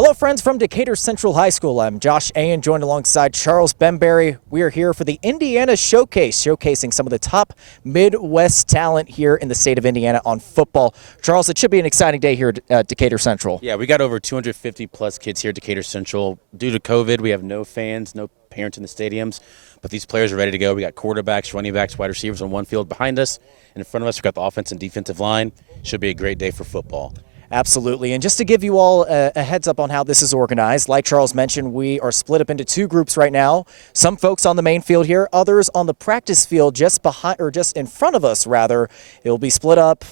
Hello, friends from Decatur Central High School. I'm Josh Ayen, joined alongside Charles Benberry. We are here for the Indiana Showcase, showcasing some of the top Midwest talent here in the state of Indiana on football. Charles, it should be an exciting day here at Decatur Central. Yeah, we got over 250 plus kids here at Decatur Central. Due to COVID, we have no fans, no parents in the stadiums, but these players are ready to go. We got quarterbacks, running backs, wide receivers on one field behind us, and in front of us, we've got the offense and defensive line. Should be a great day for football. Absolutely. And just to give you all a heads up on how this is organized, like Charles mentioned, we are split up into two groups right now. Some folks on the main field here, others on the practice field just behind, or just in front of us, rather. It will be split up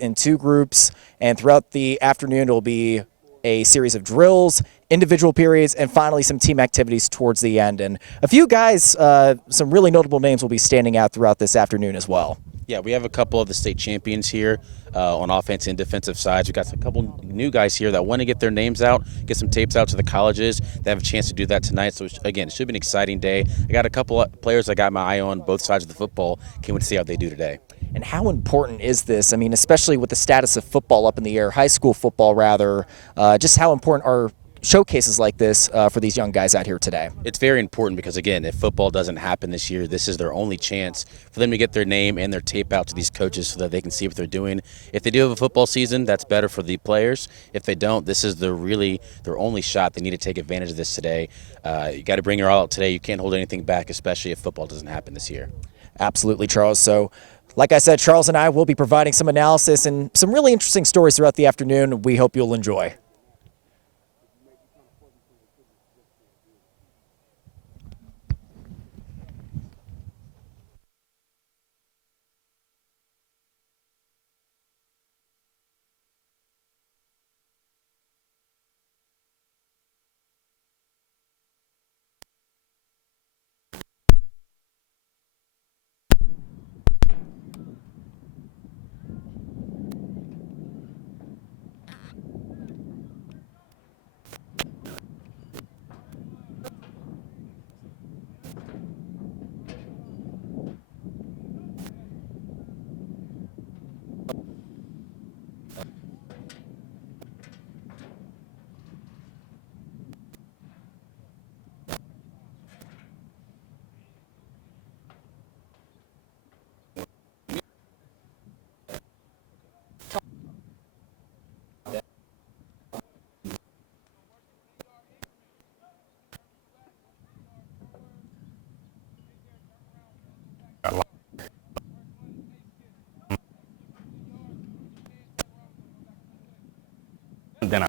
in two groups, and throughout the afternoon, it will be a series of drills, individual periods, and finally some team activities towards the end. And a few guys, some really notable names will be standing out throughout this afternoon as well. Yeah, we have a couple of the state champions here on offense and defensive sides. We've got a couple new guys here that want to get their names out, get some tapes out to the colleges. They have a chance to do that tonight. So, again, it should be an exciting day. I got a couple of players I got my eye on both sides of the football. Can't wait to see how they do today. And how important is this? I mean, especially with the status of football up in the air, high school football rather, just how important are showcases like this for these young guys out here today? It's very important because, again, if football doesn't happen this year, this is their only chance for them to get their name and their tape out to these coaches so that they can see what they're doing. If they do have a football season, that's better for the players. If they don't, this is their only shot. They need to take advantage of this today. You got to bring your all out today. You can't hold anything back, especially if football doesn't happen this year. Absolutely, Charles. So, like I said, Charles and I will be providing some analysis and some really interesting stories throughout the afternoon. We hope you'll enjoy. Then I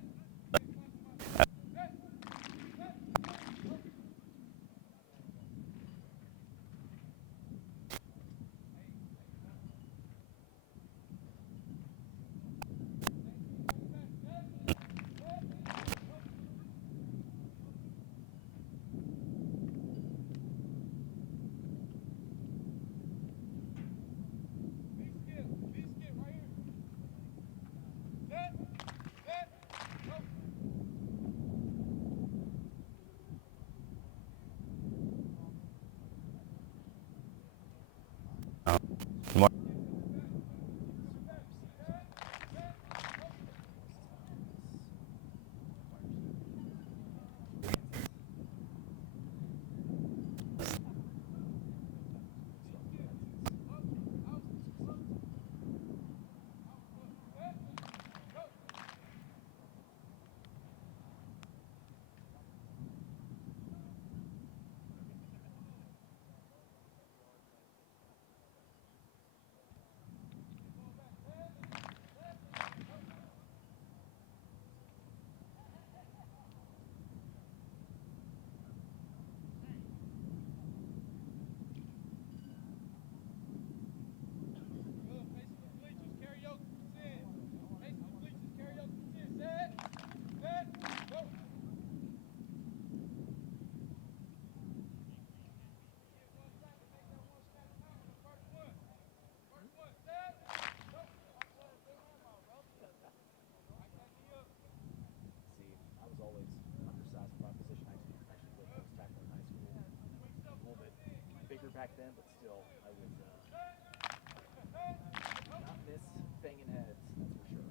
was always undersized for my position. I actually played nose tackle in high school. A little bit bigger back then, but still, I was not miss banging heads, that's for sure.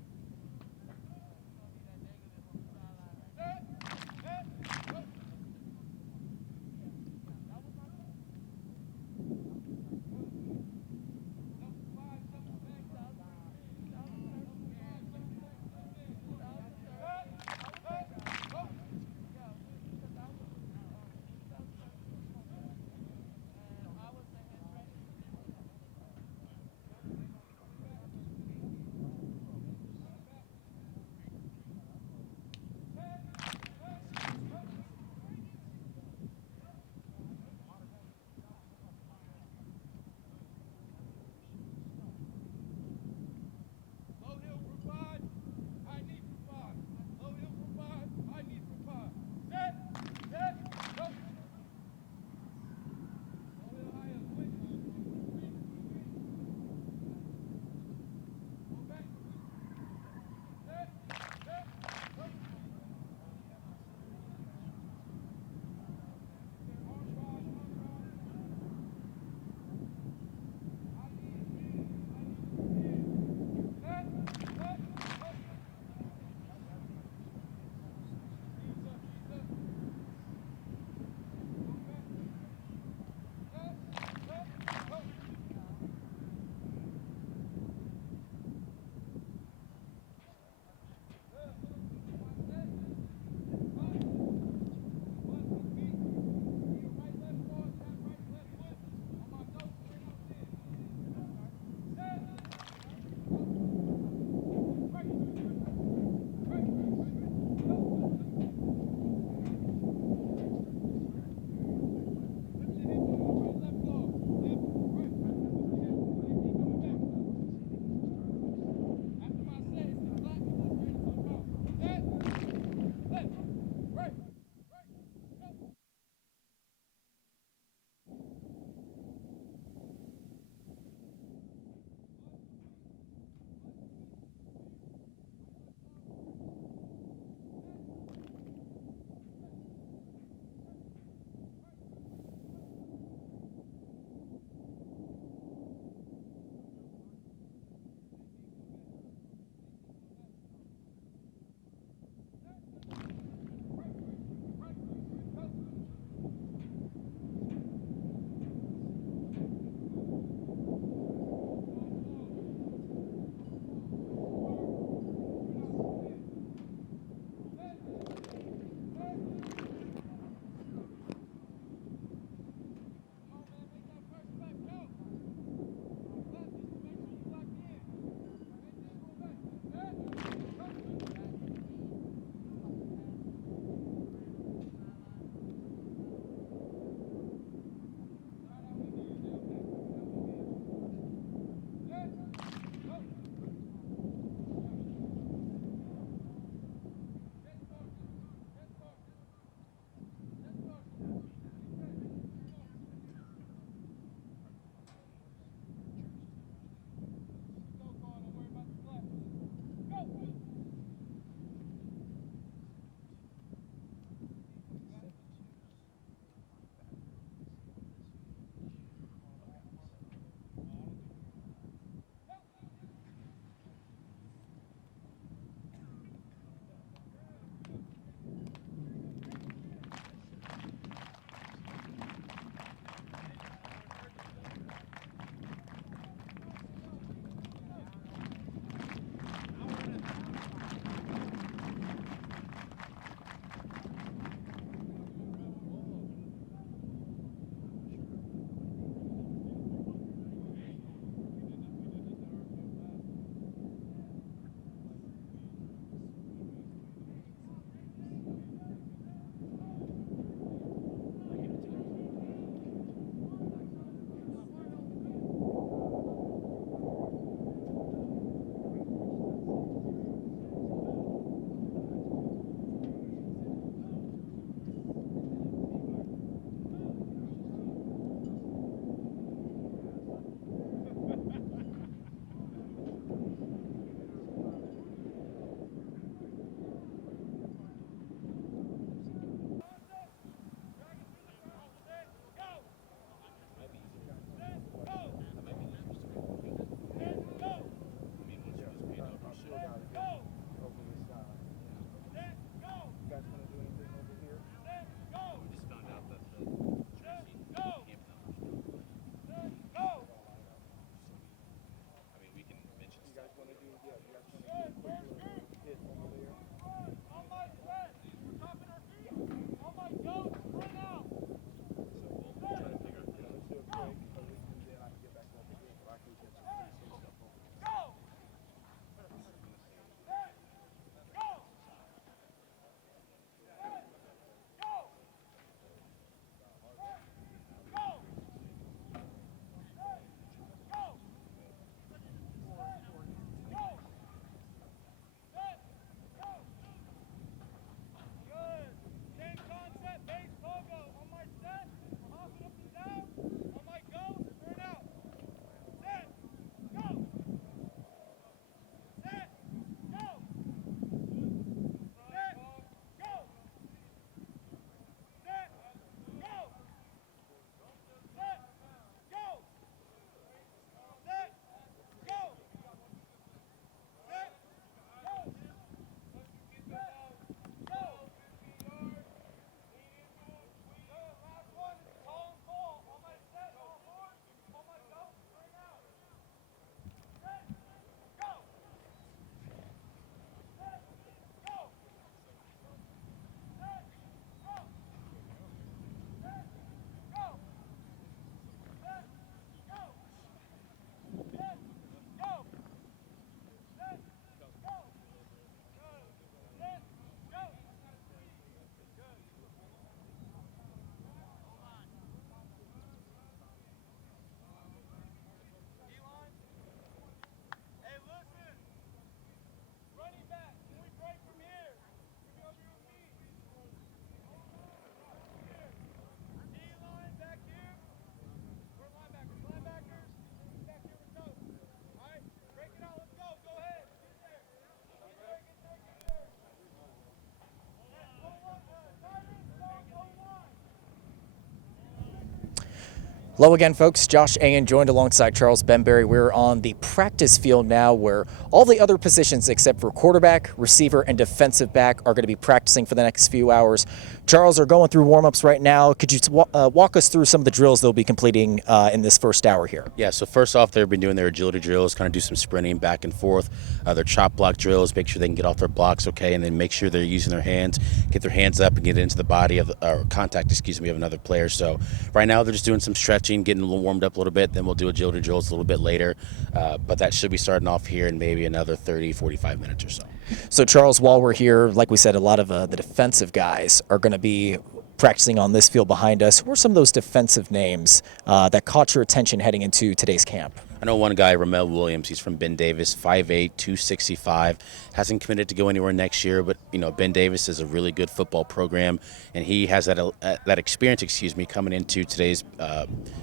Hello again, folks. Josh Ayen joined alongside Charles Benberry. We're on the practice field now where all the other positions except for quarterback, receiver, and defensive back are going to be practicing for the next few hours. Charles, are going through warm-ups right now. Could you walk us through some of the drills they'll be completing in this first hour here? Yeah, so first off, they've been doing their agility drills, kind of do some sprinting back and forth, their chop block drills, make sure they can get off their blocks okay, and then make sure they're using their hands, get their hands up and get into the body of, or contact, of another player. So right now they're just doing some stretching, getting a little warmed up a little bit, then we'll do agility drills a little bit later, but that should be starting off here in maybe another 30, 45 minutes or so. So, Charles, while we're here, like we said, a lot of the defensive guys are going to be practicing on this field behind us. Who are some of those defensive names that caught your attention heading into today's camp? I know one guy, Ramel Williams. He's from Ben Davis, 5'8", 265. Hasn't committed to go anywhere next year, but Ben Davis is a really good football program, and he has that experience. Coming into today's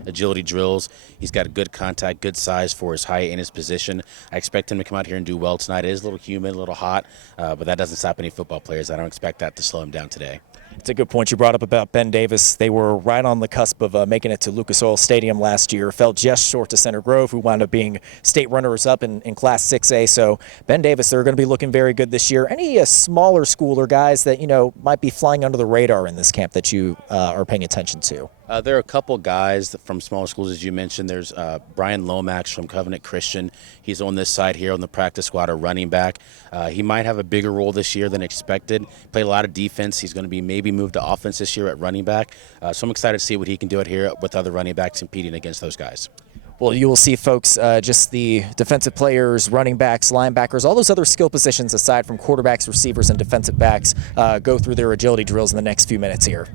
agility drills. He's got a good contact, good size for his height and his position. I expect him to come out here and do well tonight. It is a little humid, a little hot, but that doesn't stop any football players. I don't expect that to slow him down today. It's a good point you brought up about Ben Davis. They were right on the cusp of making it to Lucas Oil Stadium last year. Fell just short to Center Grove, who wound up being state runners-up in Class 6A. So Ben Davis, they're going to be looking very good this year. Any smaller schooler guys that might be flying under the radar in this camp that you are paying attention to? There are a couple guys from smaller schools, as you mentioned. There's Brian Lomax from Covenant Christian. He's on this side here on the practice squad, a running back. He might have a bigger role this year than expected. Played a lot of defense. He's going to be maybe moved to offense this year at running back. So I'm excited to see what he can do out here with other running backs competing against those guys. Well, you will see, folks, just the defensive players, running backs, linebackers, all those other skill positions aside from quarterbacks, receivers, and defensive backs go through their agility drills in the next few minutes here.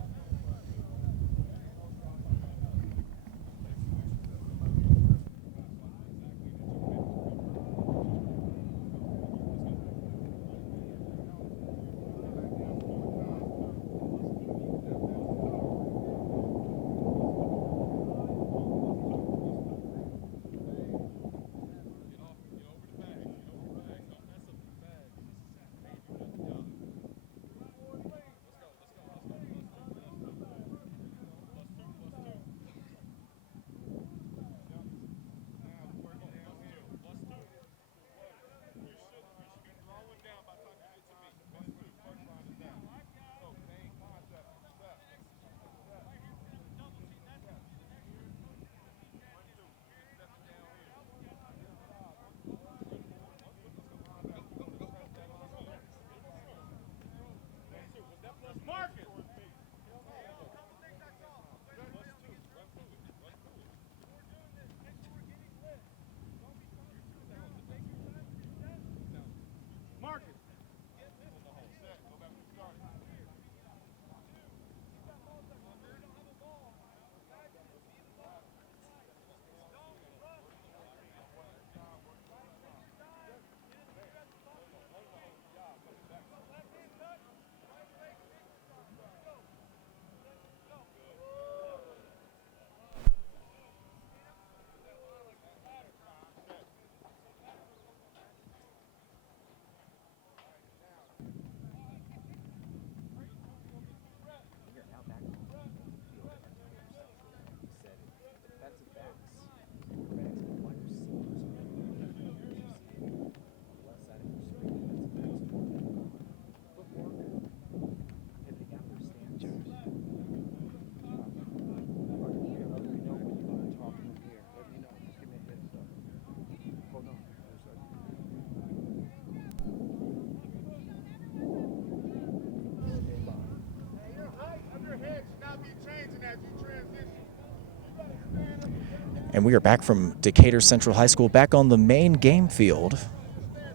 And we are back from Decatur Central High School, back on the main game field.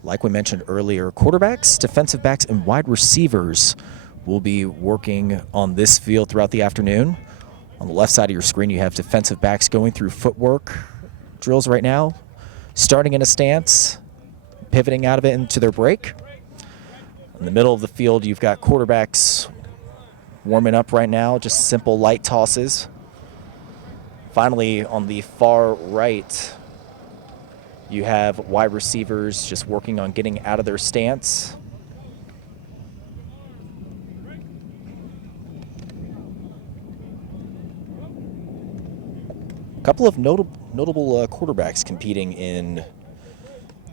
Like we mentioned earlier, quarterbacks, defensive backs, and wide receivers will be working on this field throughout the afternoon. On the left side of your screen, you have defensive backs going through footwork drills right now, starting in a stance, pivoting out of it into their break. In the middle of the field, you've got quarterbacks warming up right now, just simple light tosses. Finally, on the far right, you have wide receivers just working on getting out of their stance. A couple of notable quarterbacks competing in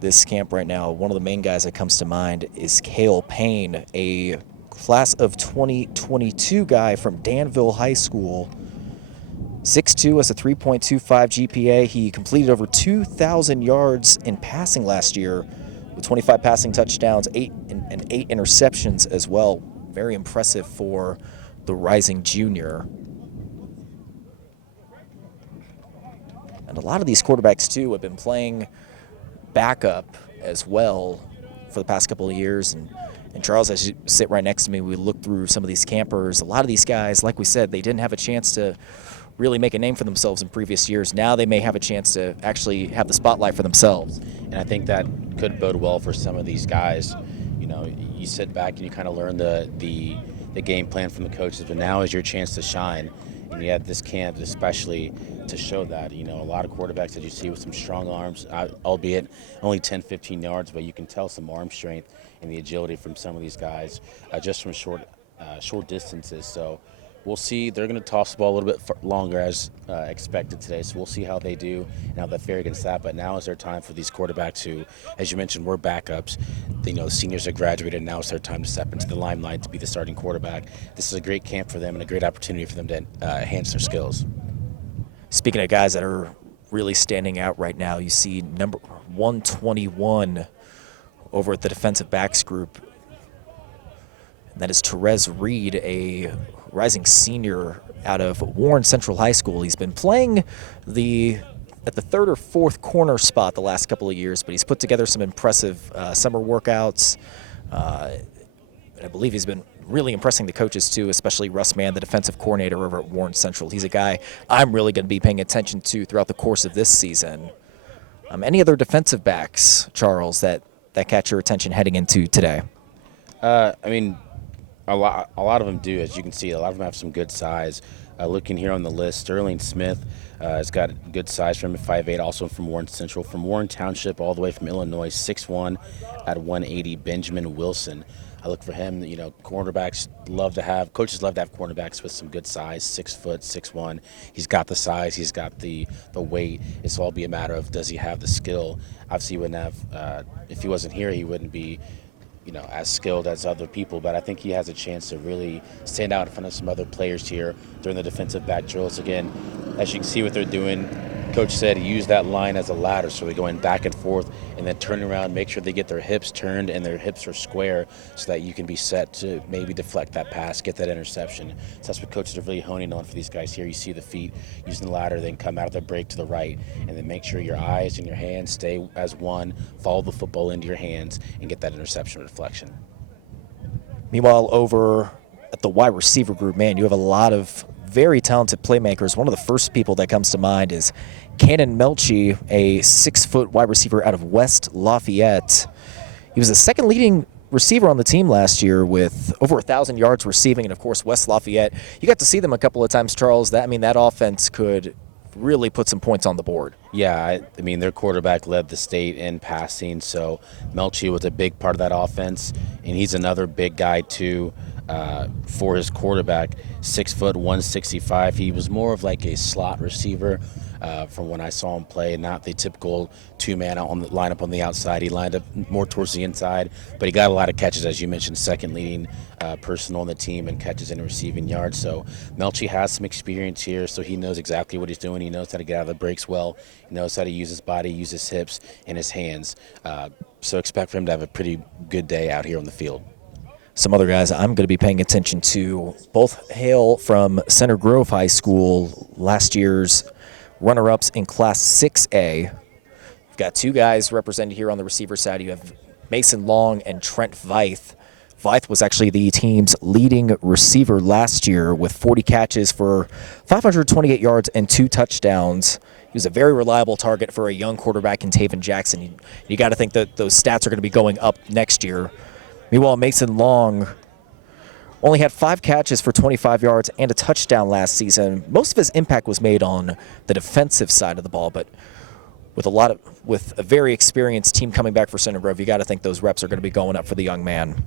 this camp right now. One of the main guys that comes to mind is Cale Payne, a class of 2022 guy from Danville High School. 6'2", has a 3.25 GPA. He completed over 2,000 yards in passing last year with 25 passing touchdowns, 8 interceptions as well. Very impressive for the rising junior. And a lot of these quarterbacks, too, have been playing backup as well for the past couple of years. And Charles, as you sit right next to me, we look through some of these campers. A lot of these guys, like we said, they didn't have a chance to really make a name for themselves in previous years. Now they may have a chance to actually have the spotlight for themselves. And I think that could bode well for some of these guys. You know, you sit back and you kind of learn the game plan from the coaches, but now is your chance to shine. And you have this camp especially to show that. You know, a lot of quarterbacks that you see with some strong arms, albeit only 10, 15 yards, but you can tell some arm strength and the agility from some of these guys just from short distances. So we'll see. They're going to toss the ball a little bit longer as expected today, so we'll see how they do and how they fare against that. But now is their time for these quarterbacks who, as you mentioned, were backups. You know, the seniors have graduated. Now it's their time to step into the limelight to be the starting quarterback. This is a great camp for them and a great opportunity for them to enhance their skills. Speaking of guys that are really standing out right now, you see number 121 over at the defensive backs group. And that is Therese Reed, a rising senior out of Warren Central High School. He's been playing at the third or fourth corner spot the last couple of years, but he's put together some impressive summer workouts. And I believe he's been really impressing the coaches too, especially Russ Mann, the defensive coordinator over at Warren Central. He's a guy I'm really going to be paying attention to throughout the course of this season. Any other defensive backs, Charles, that catch your attention heading into today? I mean, a lot of them do, as you can see. A lot of them have some good size. Looking here on the list, Sterling Smith has got good size from him at 5'8", also from Warren Central. From Warren Township all the way from Illinois, 6'1" at 180, Benjamin Wilson. I look for him. You know, coaches love to have cornerbacks with some good size, 6 foot, 6'1". He's got the size, he's got the weight. It's all be a matter of, does he have the skill? Obviously, he wouldn't have, if he wasn't here, he wouldn't be, you know, as skilled as other people, but I think he has a chance to really stand out in front of some other players here during the defensive back drills. Again, as you can see what they're doing, Coach said use that line as a ladder, so they're going back and forth and then turning around, make sure they get their hips turned and their hips are square so that you can be set to maybe deflect that pass, get that interception. So that's what coaches are really honing on for these guys here. You see the feet using the ladder, then come out of the break to the right, and then make sure your eyes and your hands stay as one, follow the football into your hands, and get that interception reflection. Meanwhile, over at the wide receiver group, man, you have a lot of very talented playmakers. One of the first people that comes to mind is Cannon Melchi, a 6-foot wide receiver out of West Lafayette. He was the second leading receiver on the team last year with over 1,000 yards receiving, and of course West Lafayette. You got to see them a couple of times, Charles. That offense could really put some points on the board. Yeah, I mean, their quarterback led the state in passing, so Melchi was a big part of that offense, and he's another big guy too. For his quarterback, 6 foot, 165. He was more of like a slot receiver from when I saw him play, not the typical two-man on the lineup on the outside. He lined up more towards the inside, but he got a lot of catches, as you mentioned, second leading person on the team in catches and receiving yards. So Melchi has some experience here, so he knows exactly what he's doing. He knows how to get out of the breaks well. He knows how to use his body, use his hips and his hands. So expect for him to have a pretty good day out here on the field. Some other guys I'm going to be paying attention to, both hail from Center Grove High School, last year's runner-ups in Class 6A. You've got two guys represented here on the receiver side. You have Mason Long and Trent Veith. Veith was actually the team's leading receiver last year with 40 catches for 528 yards and 2 touchdowns. He was a very reliable target for a young quarterback in Taven Jackson. You got to think that those stats are going to be going up next year. Meanwhile, Mason Long only had 5 catches for 25 yards and a touchdown last season. Most of his impact was made on the defensive side of the ball, but with a very experienced team coming back for Center Grove, you got to think those reps are going to be going up for the young man.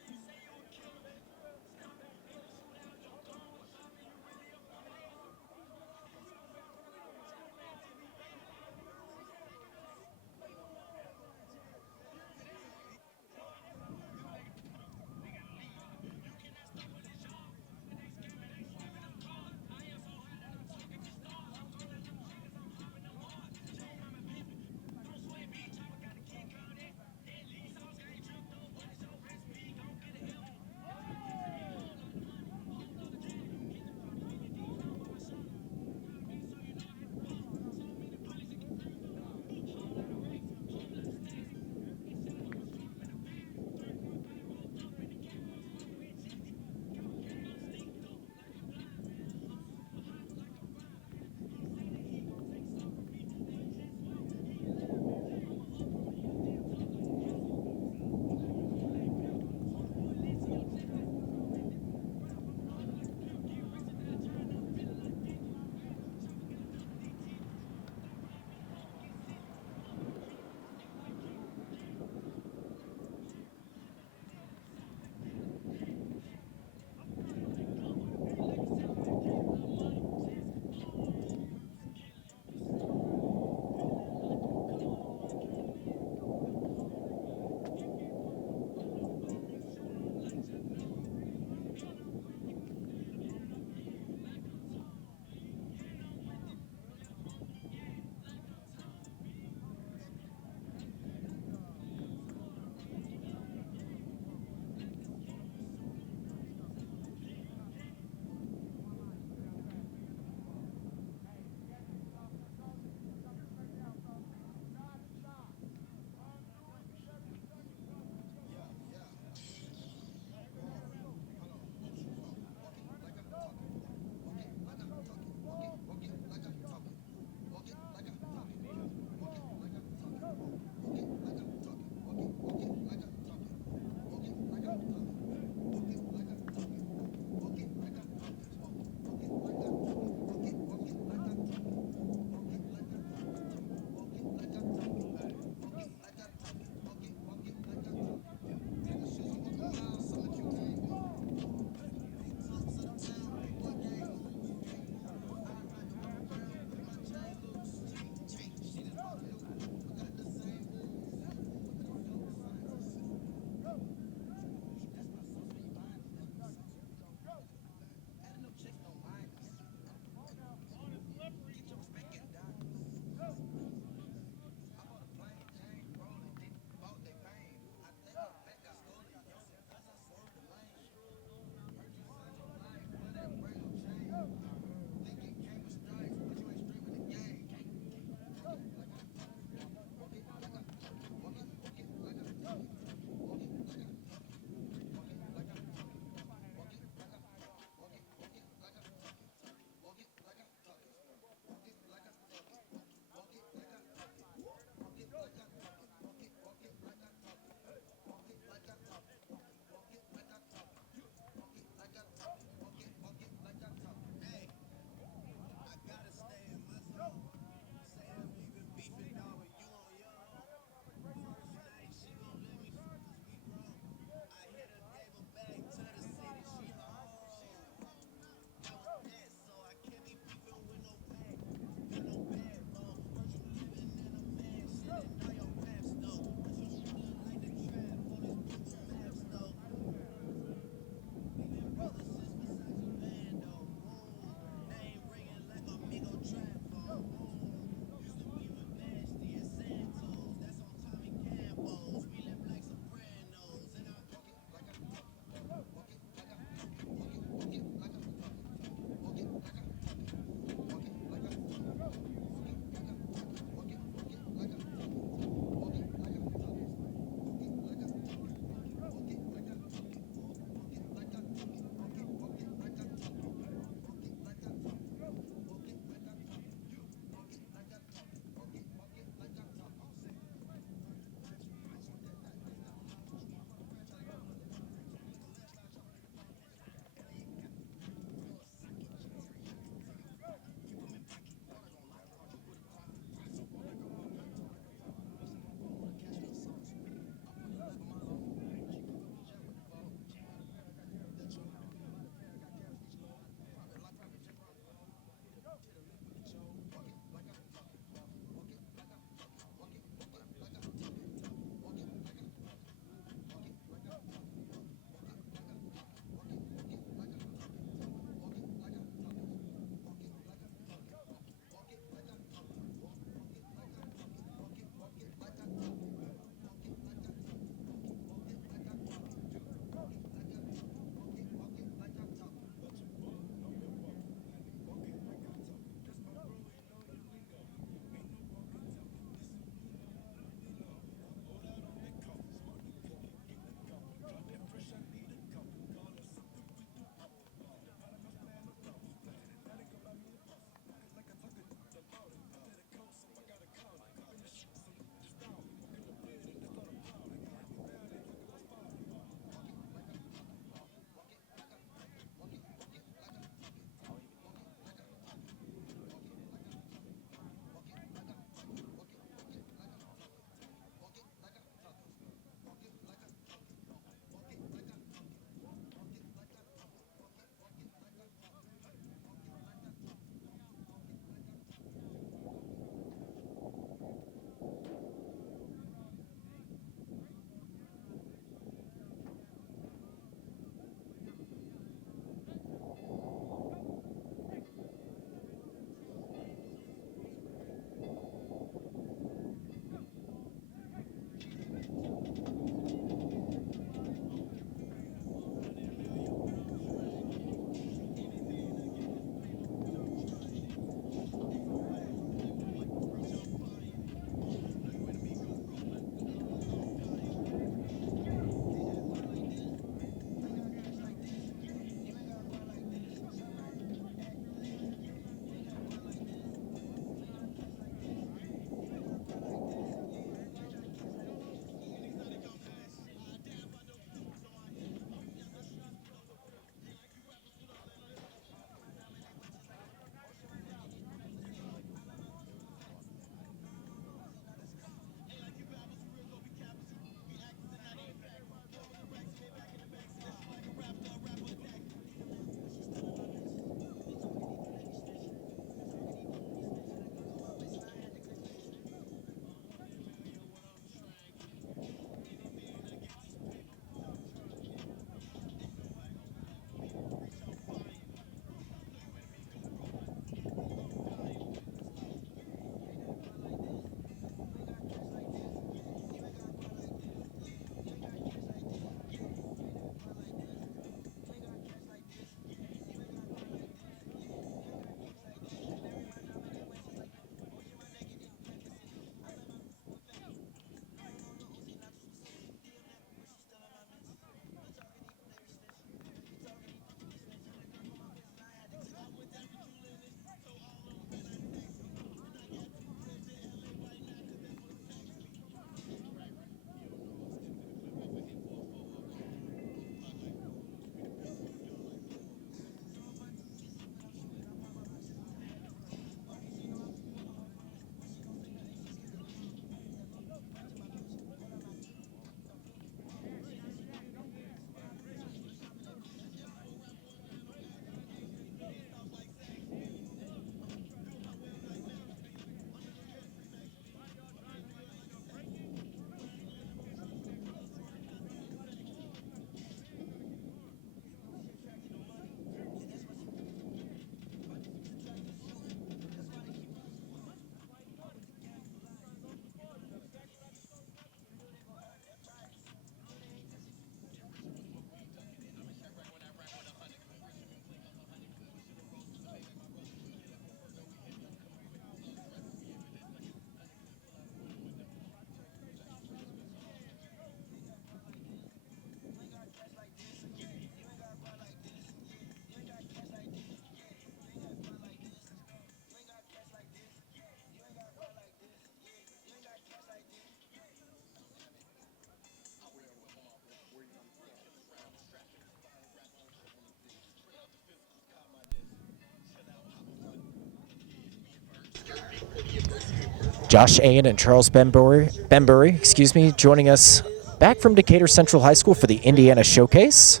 Josh Ayen and Charles Benbury, joining us back from Decatur Central High School for the Indiana Showcase.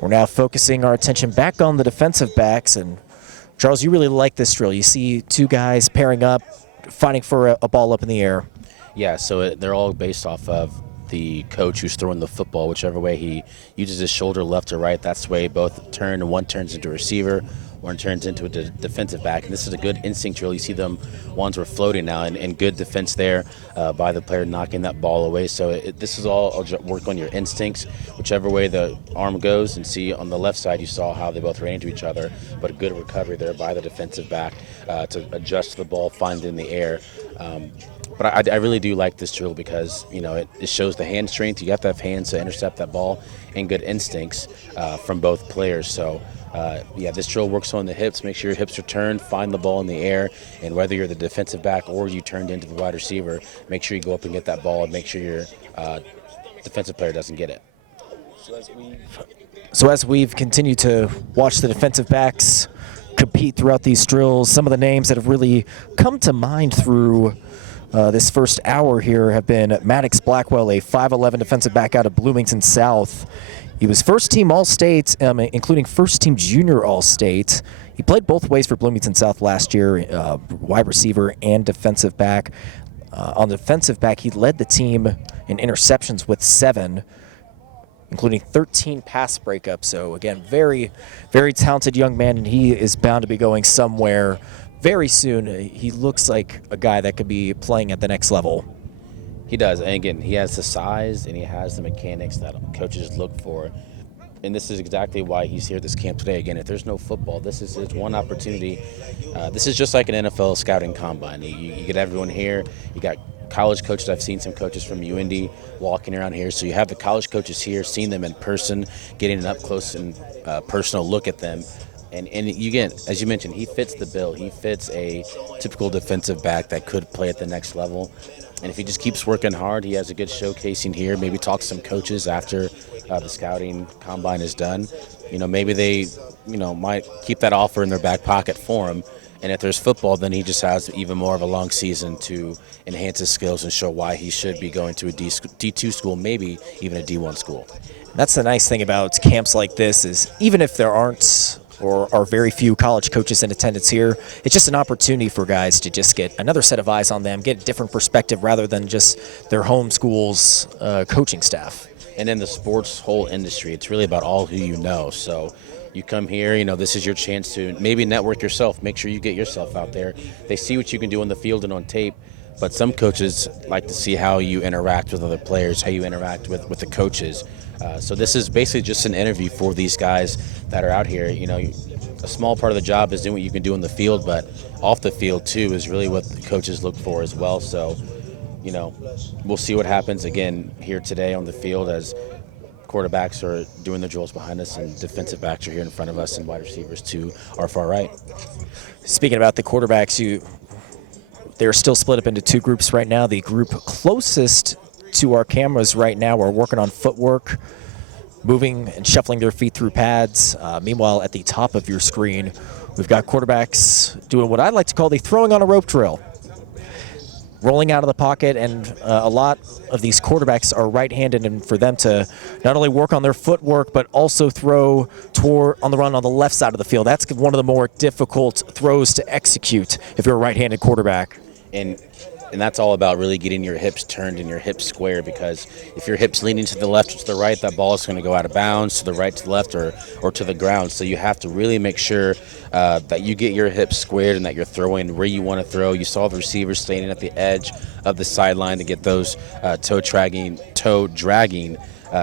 We're now focusing our attention back on the defensive backs. And Charles, you really like this drill. You see two guys pairing up, fighting for a ball up in the air. Yeah, so they're all based off of the coach who's throwing the football. Whichever way he uses his shoulder, left or right, that's the way both turn. And one turns into a receiver, one turns into a defensive back. And this is a good instinct drill. You see them, ones were floating now, and good defense there by the player knocking that ball away. So this is all work on your instincts, whichever way the arm goes. And see on the left side, you saw how they both ran into each other, but a good recovery there by the defensive back to adjust the ball, find it in the air. But I really do like this drill because, it shows the hand strength. You have to have hands to intercept that ball and good instincts from both players. So, this drill works on the hips. Make sure your hips are turned, find the ball in the air, and whether you're the defensive back or you turned into the wide receiver, make sure you go up and get that ball and make sure your defensive player doesn't get it. So as we've continued to watch the defensive backs compete throughout these drills, some of the names that have really come to mind through this first hour here have been Maddox Blackwell, a 5'11 defensive back out of Bloomington South. He was first-team All-State, including first-team junior All-State. He played both ways for Bloomington South last year, wide receiver and defensive back. On the defensive back, he led the team in interceptions with 7, including 13 pass breakups. So, again, very, very talented young man, and he is bound to be going somewhere very soon. He looks like a guy that could be playing at the next level. He does, and again, he has the size and he has the mechanics that coaches look for. And this is exactly why he's here at this camp today. Again, if there's no football, this is his one opportunity. This is just like an NFL scouting combine. You get everyone here. You got college coaches. I've seen some coaches from UND walking around here. So you have the college coaches here, seeing them in person, getting an up-close and personal look at them. And you get, as you mentioned, he fits the bill. He fits a typical defensive back that could play at the next level. And if he just keeps working hard, he has a good showcasing here. Maybe talk to some coaches after the scouting combine is done. Maybe they, might keep that offer in their back pocket for him. And if there's football, then he just has even more of a long season to enhance his skills and show why he should be going to a D2 school, maybe even a D1 school. That's the nice thing about camps like this is even if there aren't or are very few college coaches in attendance here, it's just an opportunity for guys to just get another set of eyes on them, get a different perspective rather than just their home school's coaching staff. And in the sports whole industry, it's really about all who you know. So you come here, this is your chance to maybe network yourself, make sure you get yourself out there. They see what you can do on the field and on tape, but some coaches like to see how you interact with other players, how you interact with the coaches. So this is basically just an interview for these guys that are out here. A small part of the job is doing what you can do in the field, but off the field too is really what the coaches look for as well. So, we'll see what happens again here today on the field as quarterbacks are doing the drills behind us and defensive backs are here in front of us and wide receivers to our far right. Speaking about the quarterbacks, they're still split up into two groups right now. The group closest to our cameras right now are working on footwork, moving and shuffling their feet through pads. Meanwhile, at the top of your screen, we've got quarterbacks doing what I like to call the throwing on a rope drill. Rolling out of the pocket, and a lot of these quarterbacks are right-handed, and for them to not only work on their footwork but also throw on the run on the left side of the field. That's one of the more difficult throws to execute if you're a right-handed quarterback. And that's all about really getting your hips turned and your hips square, because if your hips leaning to the left or to the right, that ball is going to go out of bounds to the right, to the left, or to the ground. So you have to really make sure that you get your hips squared and that you're throwing where you want to throw. You saw the receivers standing at the edge of the sideline to get those toe dragging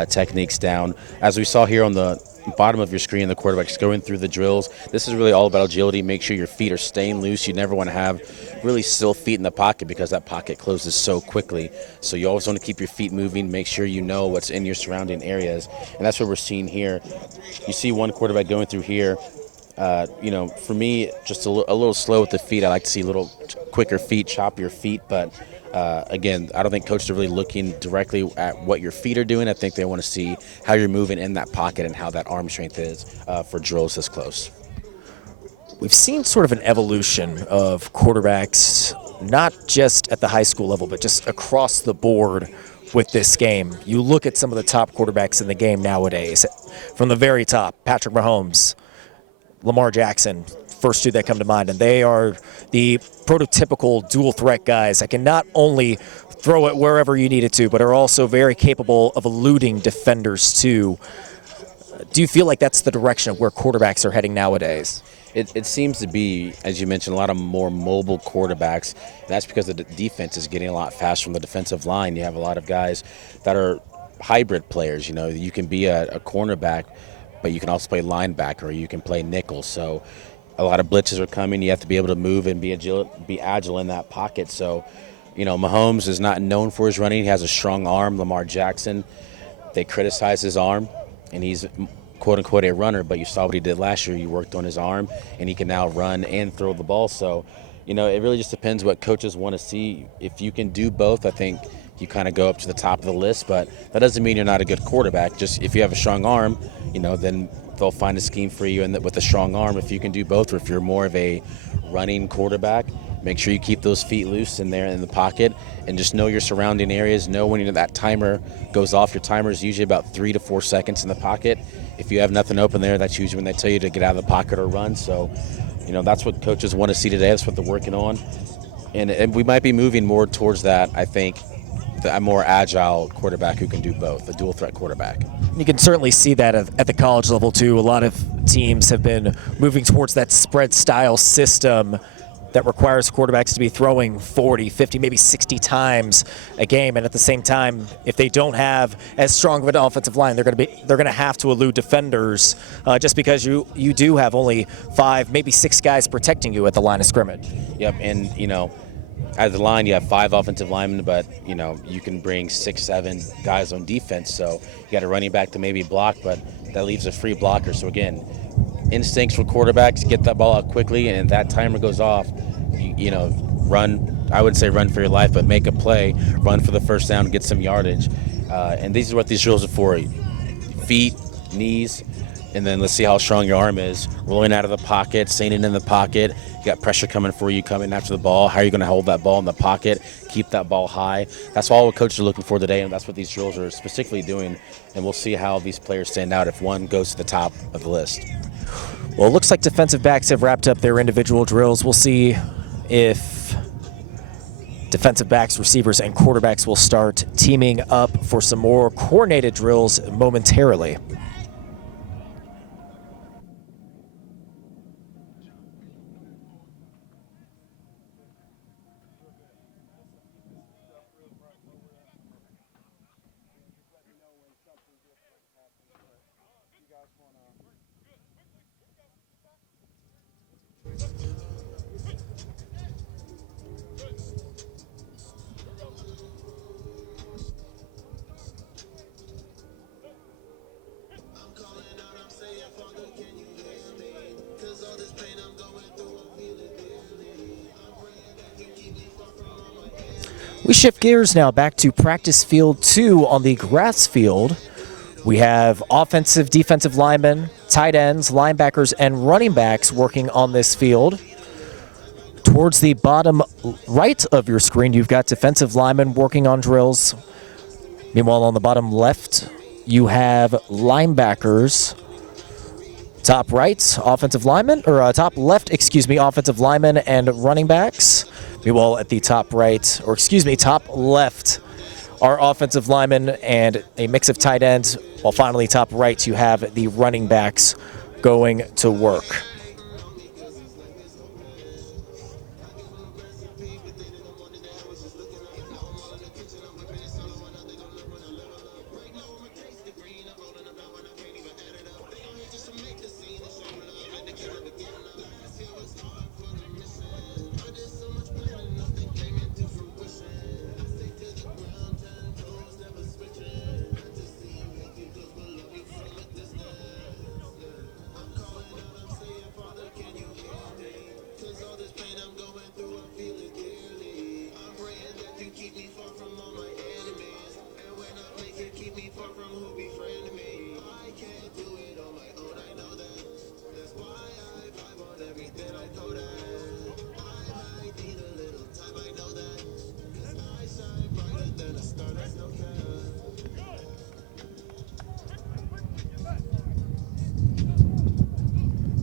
techniques down. As we saw here on the bottom of your screen, the quarterback's going through the drills. This is really all about agility. Make sure your feet are staying loose. You never want to have really still feet in the pocket because that pocket closes so quickly. So you always want to keep your feet moving. Make sure you know what's in your surrounding areas. And that's what we're seeing here. You see one quarterback going through here. For me, just a little slow with the feet. I like to see a little quicker feet, choppier feet. But again, I don't think coaches are really looking directly at what your feet are doing. I think they want to see how you're moving in that pocket and how that arm strength is for drills this close. we've seen sort of an evolution of quarterbacks, not just at the high school level, but just across the board with this game. You look at some of the top quarterbacks in the game nowadays, from the very top, Patrick Mahomes, Lamar Jackson, first two that come to mind, and they are the prototypical dual threat guys that can not only throw it wherever you need it to, but are also very capable of eluding defenders too. Do you feel like that's the direction of where quarterbacks are heading nowadays? It seems to be, as you mentioned, a lot of more mobile quarterbacks. That's because the defense is getting a lot faster from the defensive line. You have a lot of guys that are hybrid players. You know, you can be a cornerback, but you can also play linebacker, or you can play nickel. So a lot of blitzes are coming. You have to be able to move and be agile in that pocket. So, you know, Mahomes is not known for his running. He has a strong arm. Lamar Jackson, they criticize his arm, and he's quote unquote a runner, but you saw what he did last year. He worked on his arm, and he can now run and throw the ball. So, you know, it really just depends what coaches want to see. If you can do both, I think you kind of go up to the top of the list, but that doesn't mean you're not a good quarterback. Just if you have a strong arm, you know, then they'll find a scheme for you, and with a strong arm, if you can do both, or if you're more of a running quarterback, make sure you keep those feet loose in there in the pocket, and just know your surrounding areas. Know when that timer goes off. Your timer is usually about 3 to 4 seconds in the pocket. If you have nothing open there, that's usually when they tell you to get out of the pocket or run. So, you know, that's what coaches want to see today. That's what they're working on. And we might be moving more towards that, I think, a more agile quarterback who can do both, a dual threat quarterback. You can certainly see that at the college level too. A lot of teams have been moving towards that spread style system that requires quarterbacks to be throwing 40, 50, maybe 60 times a game, and at the same time, if they don't have as strong of an offensive line, they're going to have to elude defenders just because you do have only 5, maybe 6 guys protecting you at the line of scrimmage. Yep, and you know, at the line you have 5 offensive linemen, but you know you can bring 6, 7 guys on defense. So you got a running back to maybe block, but that leaves a free blocker. So again, instincts for quarterbacks: get that ball out quickly, and if that timer goes off, you know, run. I wouldn't say run for your life, but make a play, run for the first down, get some yardage. And these are what these drills are for: feet, knees, and then let's see how strong your arm is. Rolling out of the pocket, staying in the pocket. You got pressure coming for you, coming after the ball. How are you going to hold that ball in the pocket? Keep that ball high. That's all what coaches are looking for today, and that's what these drills are specifically doing. And we'll see how these players stand out if one goes to the top of the list. Well, it looks like defensive backs have wrapped up their individual drills. We'll see if defensive backs, receivers, and quarterbacks will start teaming up for some more coordinated drills momentarily. We shift gears now back to practice field 2 on the grass field. We have offensive, defensive linemen, tight ends, linebackers, and running backs working on this field. Towards the bottom right of your screen, you've got defensive linemen working on drills. Meanwhile, on the bottom left, you have linebackers. Top right, offensive linemen, or top left, offensive linemen and running backs. Meanwhile, at the top right, top left, are offensive linemen and a mix of tight ends. While finally, top right, you have the running backs going to work.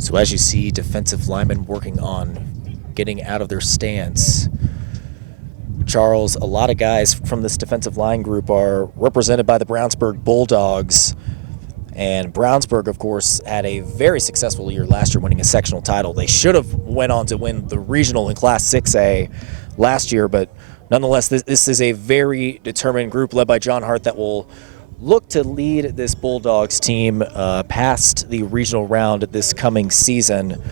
So as you see defensive linemen working on getting out of their stance, Charles, a lot of guys from this defensive line group are represented by the Brownsburg Bulldogs. And Brownsburg, of course, had a very successful year last year, winning a sectional title. They should have went on to win the regional in Class 6A last year, but nonetheless, this is a very determined group led by John Hart that will look to lead this Bulldogs team past the regional round this coming season.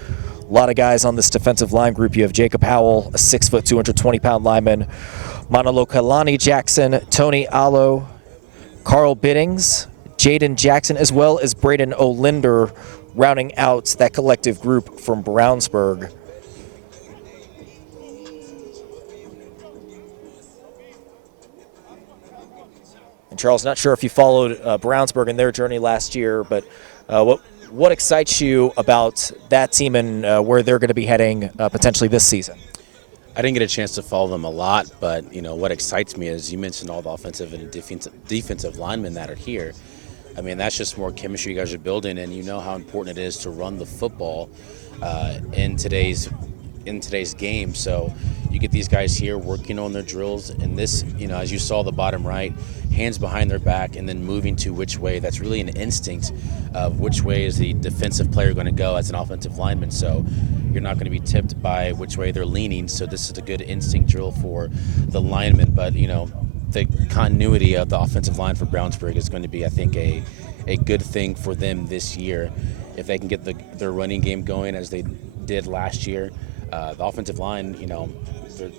A lot of guys on this defensive line group. You have Jacob Howell, a 6', 220-pound lineman, Manalokalani Jackson, Tony Allo, Carl Biddings, Jaden Jackson, as well as Braden Olinder, rounding out that collective group from Brownsburg. And Charles, not sure if you followed Brownsburg in their journey last year, but what excites you about that team and where they're going to be heading potentially this season? I didn't get a chance to follow them a lot, but what excites me is you mentioned all the offensive and defensive linemen that are here. I mean, that's just more chemistry you guys are building, and you know how important it is to run the football in today's game. So you get these guys here working on their drills, and this, as you saw the bottom right, hands behind their back and then moving to which way. That's really an instinct of which way is the defensive player going to go as an offensive lineman. So you're not going to be tipped by which way they're leaning. So this is a good instinct drill for the lineman. But, the continuity of the offensive line for Brownsburg is going to be, I think, a good thing for them this year. If they can get their running game going as they did last year, the offensive line,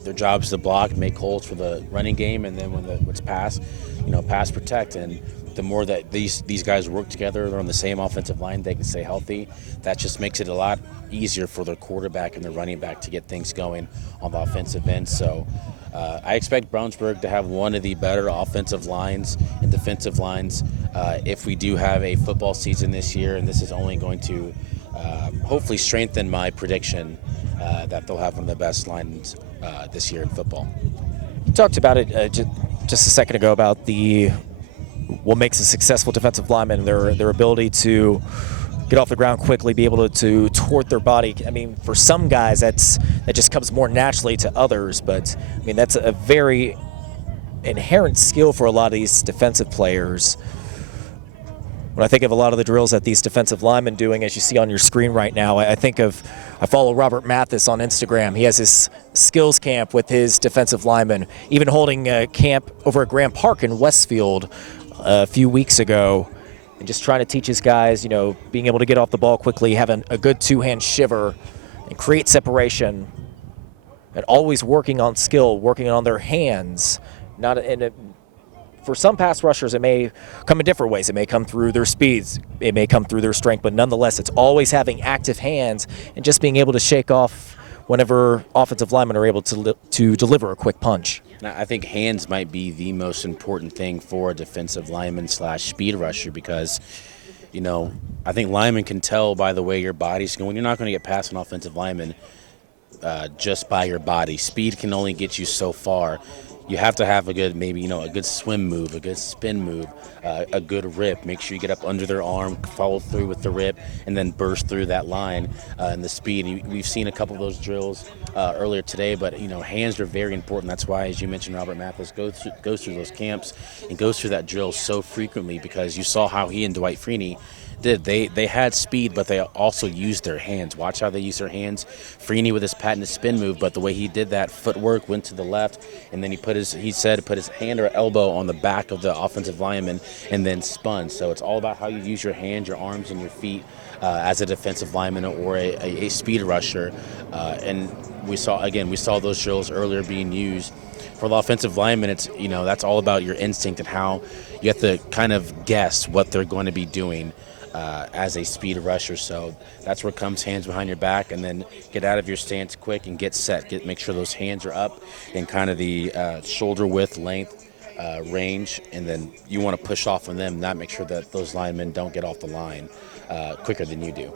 their job is to block, make holes for the running game, and then when it's pass, pass protect. And the more that these guys work together, they're on the same offensive line, they can stay healthy. That just makes it a lot easier for their quarterback and their running back to get things going on the offensive end. So I expect Brownsburg to have one of the better offensive lines and defensive lines if we do have a football season this year, and this is only going to hopefully strengthen my prediction that they'll have one of the best lines this year in football. You talked about it just a second ago about what makes a successful defensive lineman, their ability to get off the ground quickly, be able to tort their body. I mean, for some guys, that just comes more naturally to others, but I mean, that's a very inherent skill for a lot of these defensive players. When I think of a lot of the drills that these defensive linemen doing, as you see on your screen right now, I follow Robert Mathis on Instagram. He has his skills camp with his defensive linemen, even holding a camp over at Grant Park in Westfield a few weeks ago, and just trying to teach his guys, being able to get off the ball quickly, having a good two-hand shiver, and create separation, and always working on skill, working on their hands. For some pass rushers, it may come in different ways. It may come through their speeds. It may come through their strength. But nonetheless, it's always having active hands and just being able to shake off whenever offensive linemen are able to deliver a quick punch. Now, I think hands might be the most important thing for a defensive lineman / speed rusher because, I think linemen can tell by the way your body's going. You're not going to get past an offensive lineman just by your body. Speed can only get you so far. You have to have a good, a good swim move, a good spin move, a good rip. Make sure you get up under their arm, follow through with the rip, and then burst through that line and the speed. We've seen a couple of those drills earlier today, but, hands are very important. That's why, as you mentioned, Robert Mathis goes through those camps and goes through that drill so frequently because you saw how he and Dwight Freeney did. They had speed, but they also used their hands. Watch how they use their hands. Freeney with his patented spin move, but the way he did that footwork, went to the left, and then he put his hand or elbow on the back of the offensive lineman and then spun. So it's all about how you use your hands, your arms, and your feet as a defensive lineman or a speed rusher. And we saw those drills earlier being used. For the offensive lineman, it's that's all about your instinct and how you have to kind of guess what they're going to be doing as a speed rusher. So that's where comes hands behind your back, and then get out of your stance quick and get set. Make sure those hands are up in kind of the shoulder width, length range, and then you want to push off on them, not make sure that those linemen don't get off the line quicker than you do.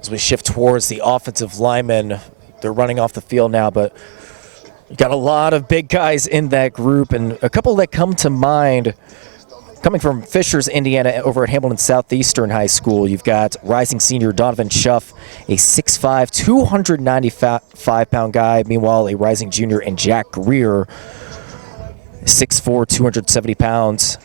As we shift towards the offensive linemen, they're running off the field now, but you got a lot of big guys in that group, and a couple that come to mind Coming from Fishers, Indiana, over at Hamilton Southeastern High School, you've got rising senior Donovan Schuff, a 6'5", 295-pound guy. Meanwhile, a rising junior and Jack Greer, 6'4", 270 pounds.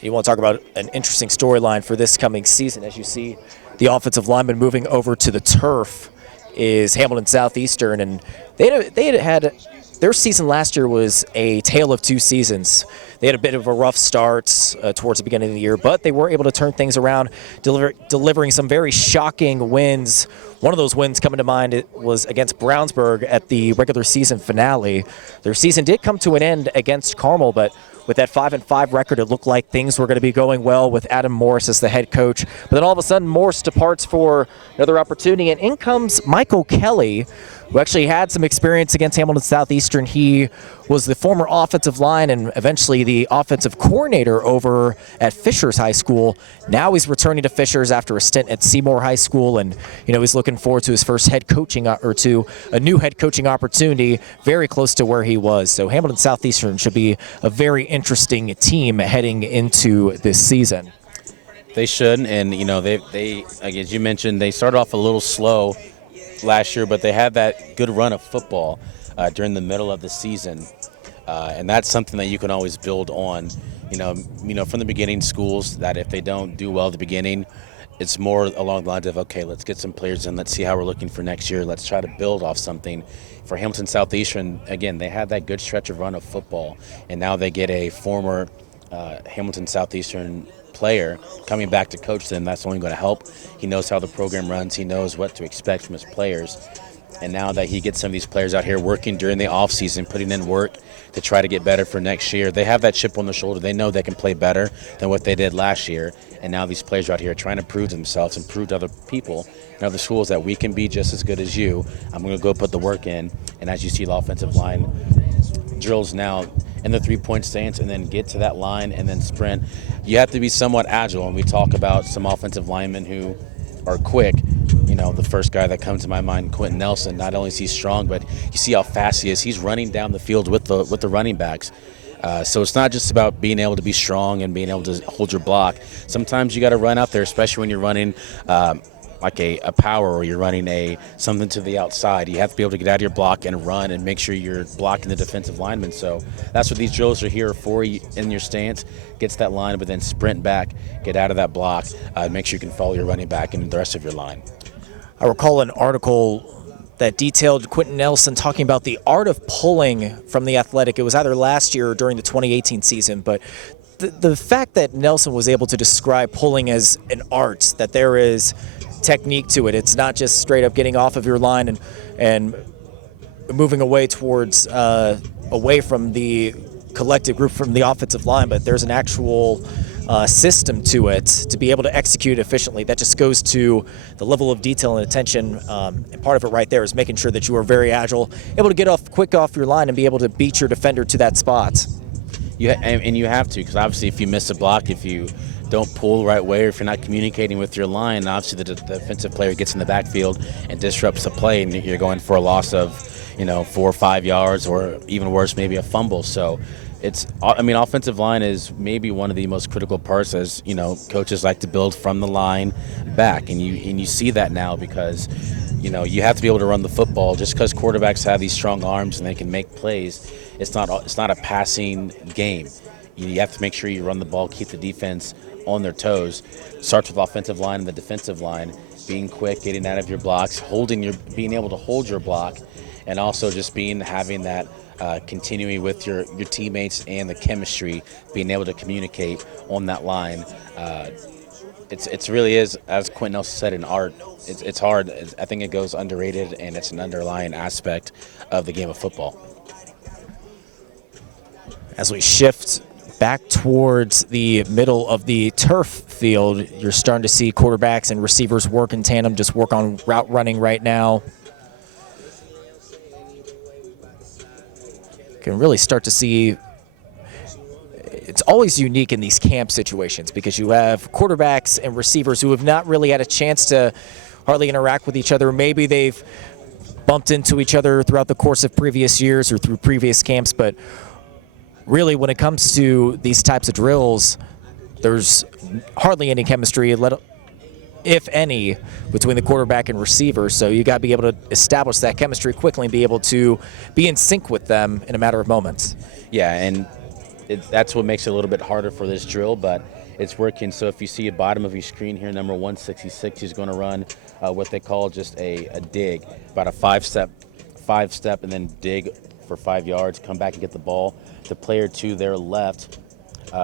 You want to talk about an interesting storyline for this coming season. As you see, the offensive lineman moving over to the turf is Hamilton Southeastern, and they had their season last year was a tale of two seasons. They had a bit of a rough start towards the beginning of the year, but they were able to turn things around, delivering some very shocking wins. One of those wins coming to mind was against Brownsburg at the regular season finale. Their season did come to an end against Carmel, but with that 5-5 record, it looked like things were going to be going well with Adam Morris as the head coach. But then all of a sudden, Morris departs for another opportunity, and in comes Michael Kelly, who actually had some experience against Hamilton Southeastern. He was the former offensive line and eventually the offensive coordinator over at Fishers High School. Now he's returning to Fishers after a stint at Seymour High School, and he's looking forward to his first head coaching or to a new head coaching opportunity, very close to where he was. So Hamilton Southeastern should be a very interesting team heading into this season. They should, and they as you mentioned, they started off a little slow last year, but they had that good run of football during the middle of the season, and that's something that you can always build on. From the beginning, schools that if they don't do well at the beginning, it's more along the lines of, okay, let's get some players in, let's see how we're looking for next year, let's try to build off something. For Hamilton Southeastern, again, they had that good stretch of run of football, and now they get a former Hamilton Southeastern player coming back to coach them. That's only going to help. He knows how the program runs. He knows what to expect from his players. And now that he gets some of these players out here working during the offseason, putting in work to try to get better for next year, they have that chip on their shoulder. They know they can play better than what they did last year. And now these players are out here trying to prove themselves and prove to other people and other schools that we can be just as good as you. I'm going to go put the work in. And as you see, the offensive line drills now in the three-point stance and then get to that line and then sprint. You have to be somewhat agile, and we talk about some offensive linemen who are quick. The first guy that comes to my mind, Quentin Nelson, not only is he strong, but you see how fast he is. He's running down the field with the running backs. So it's not just about being able to be strong and being able to hold your block. Sometimes you got to run out there, especially when you're running like a power or you're running something to the outside. You have to be able to get out of your block and run and make sure you're blocking the defensive lineman. So that's what these drills are here for, in your stance. Gets that line, but then sprint back, get out of that block, make sure you can follow your running back and the rest of your line. I recall an article that detailed Quentin Nelson talking about the art of pulling from the Athletic. It was either last year or during the 2018 season, but the fact that Nelson was able to describe pulling as an art, that there is technique to it. It's not just straight up getting off of your line and moving away towards away from the collective group from the offensive line, but there's an actual system to it to be able to execute efficiently. That just goes to the level of detail and attention, and part of it right there is making sure that you are very agile, able to get quick off your line and be able to beat your defender to that spot. And you have to, because obviously if you miss a block, if you don't pull the right way, or if you're not communicating with your line, obviously the defensive player gets in the backfield and disrupts the play, and you're going for a loss of 4 or 5 yards, or even worse, maybe a fumble. So offensive line is maybe one of the most critical parts, as coaches like to build from the line back, and you see that now because you have to be able to run the football. Just because quarterbacks have these strong arms and they can make plays, it's not a passing game. You have to make sure you run the ball, keep the defense on their toes. Starts with offensive line and the defensive line, being quick, getting out of your blocks, being able to hold your block, and also just having that continuing with your teammates and the chemistry, being able to communicate on that line. It's really is, as Quentin Nelson said, an art. It's hard. I think it goes underrated, and it's an underlying aspect of the game of football. As we shift back towards the middle of the turf field, you're starting to see quarterbacks and receivers work in tandem, just work on route running right now. You can really start to see, it's always unique in these camp situations because you have quarterbacks and receivers who have not really had a chance to hardly interact with each other. Maybe they've bumped into each other throughout the course of previous years or through previous camps, but really, when it comes to these types of drills, there's hardly any chemistry, if any, between the quarterback and receiver. So you got to be able to establish that chemistry quickly and be able to be in sync with them in a matter of moments. Yeah, and that's what makes it a little bit harder for this drill, but it's working. So if you see at bottom of your screen here, number 166 is going to run what they call just a dig, about a five-step, and then dig for 5 yards, come back and get the ball. The player to their left,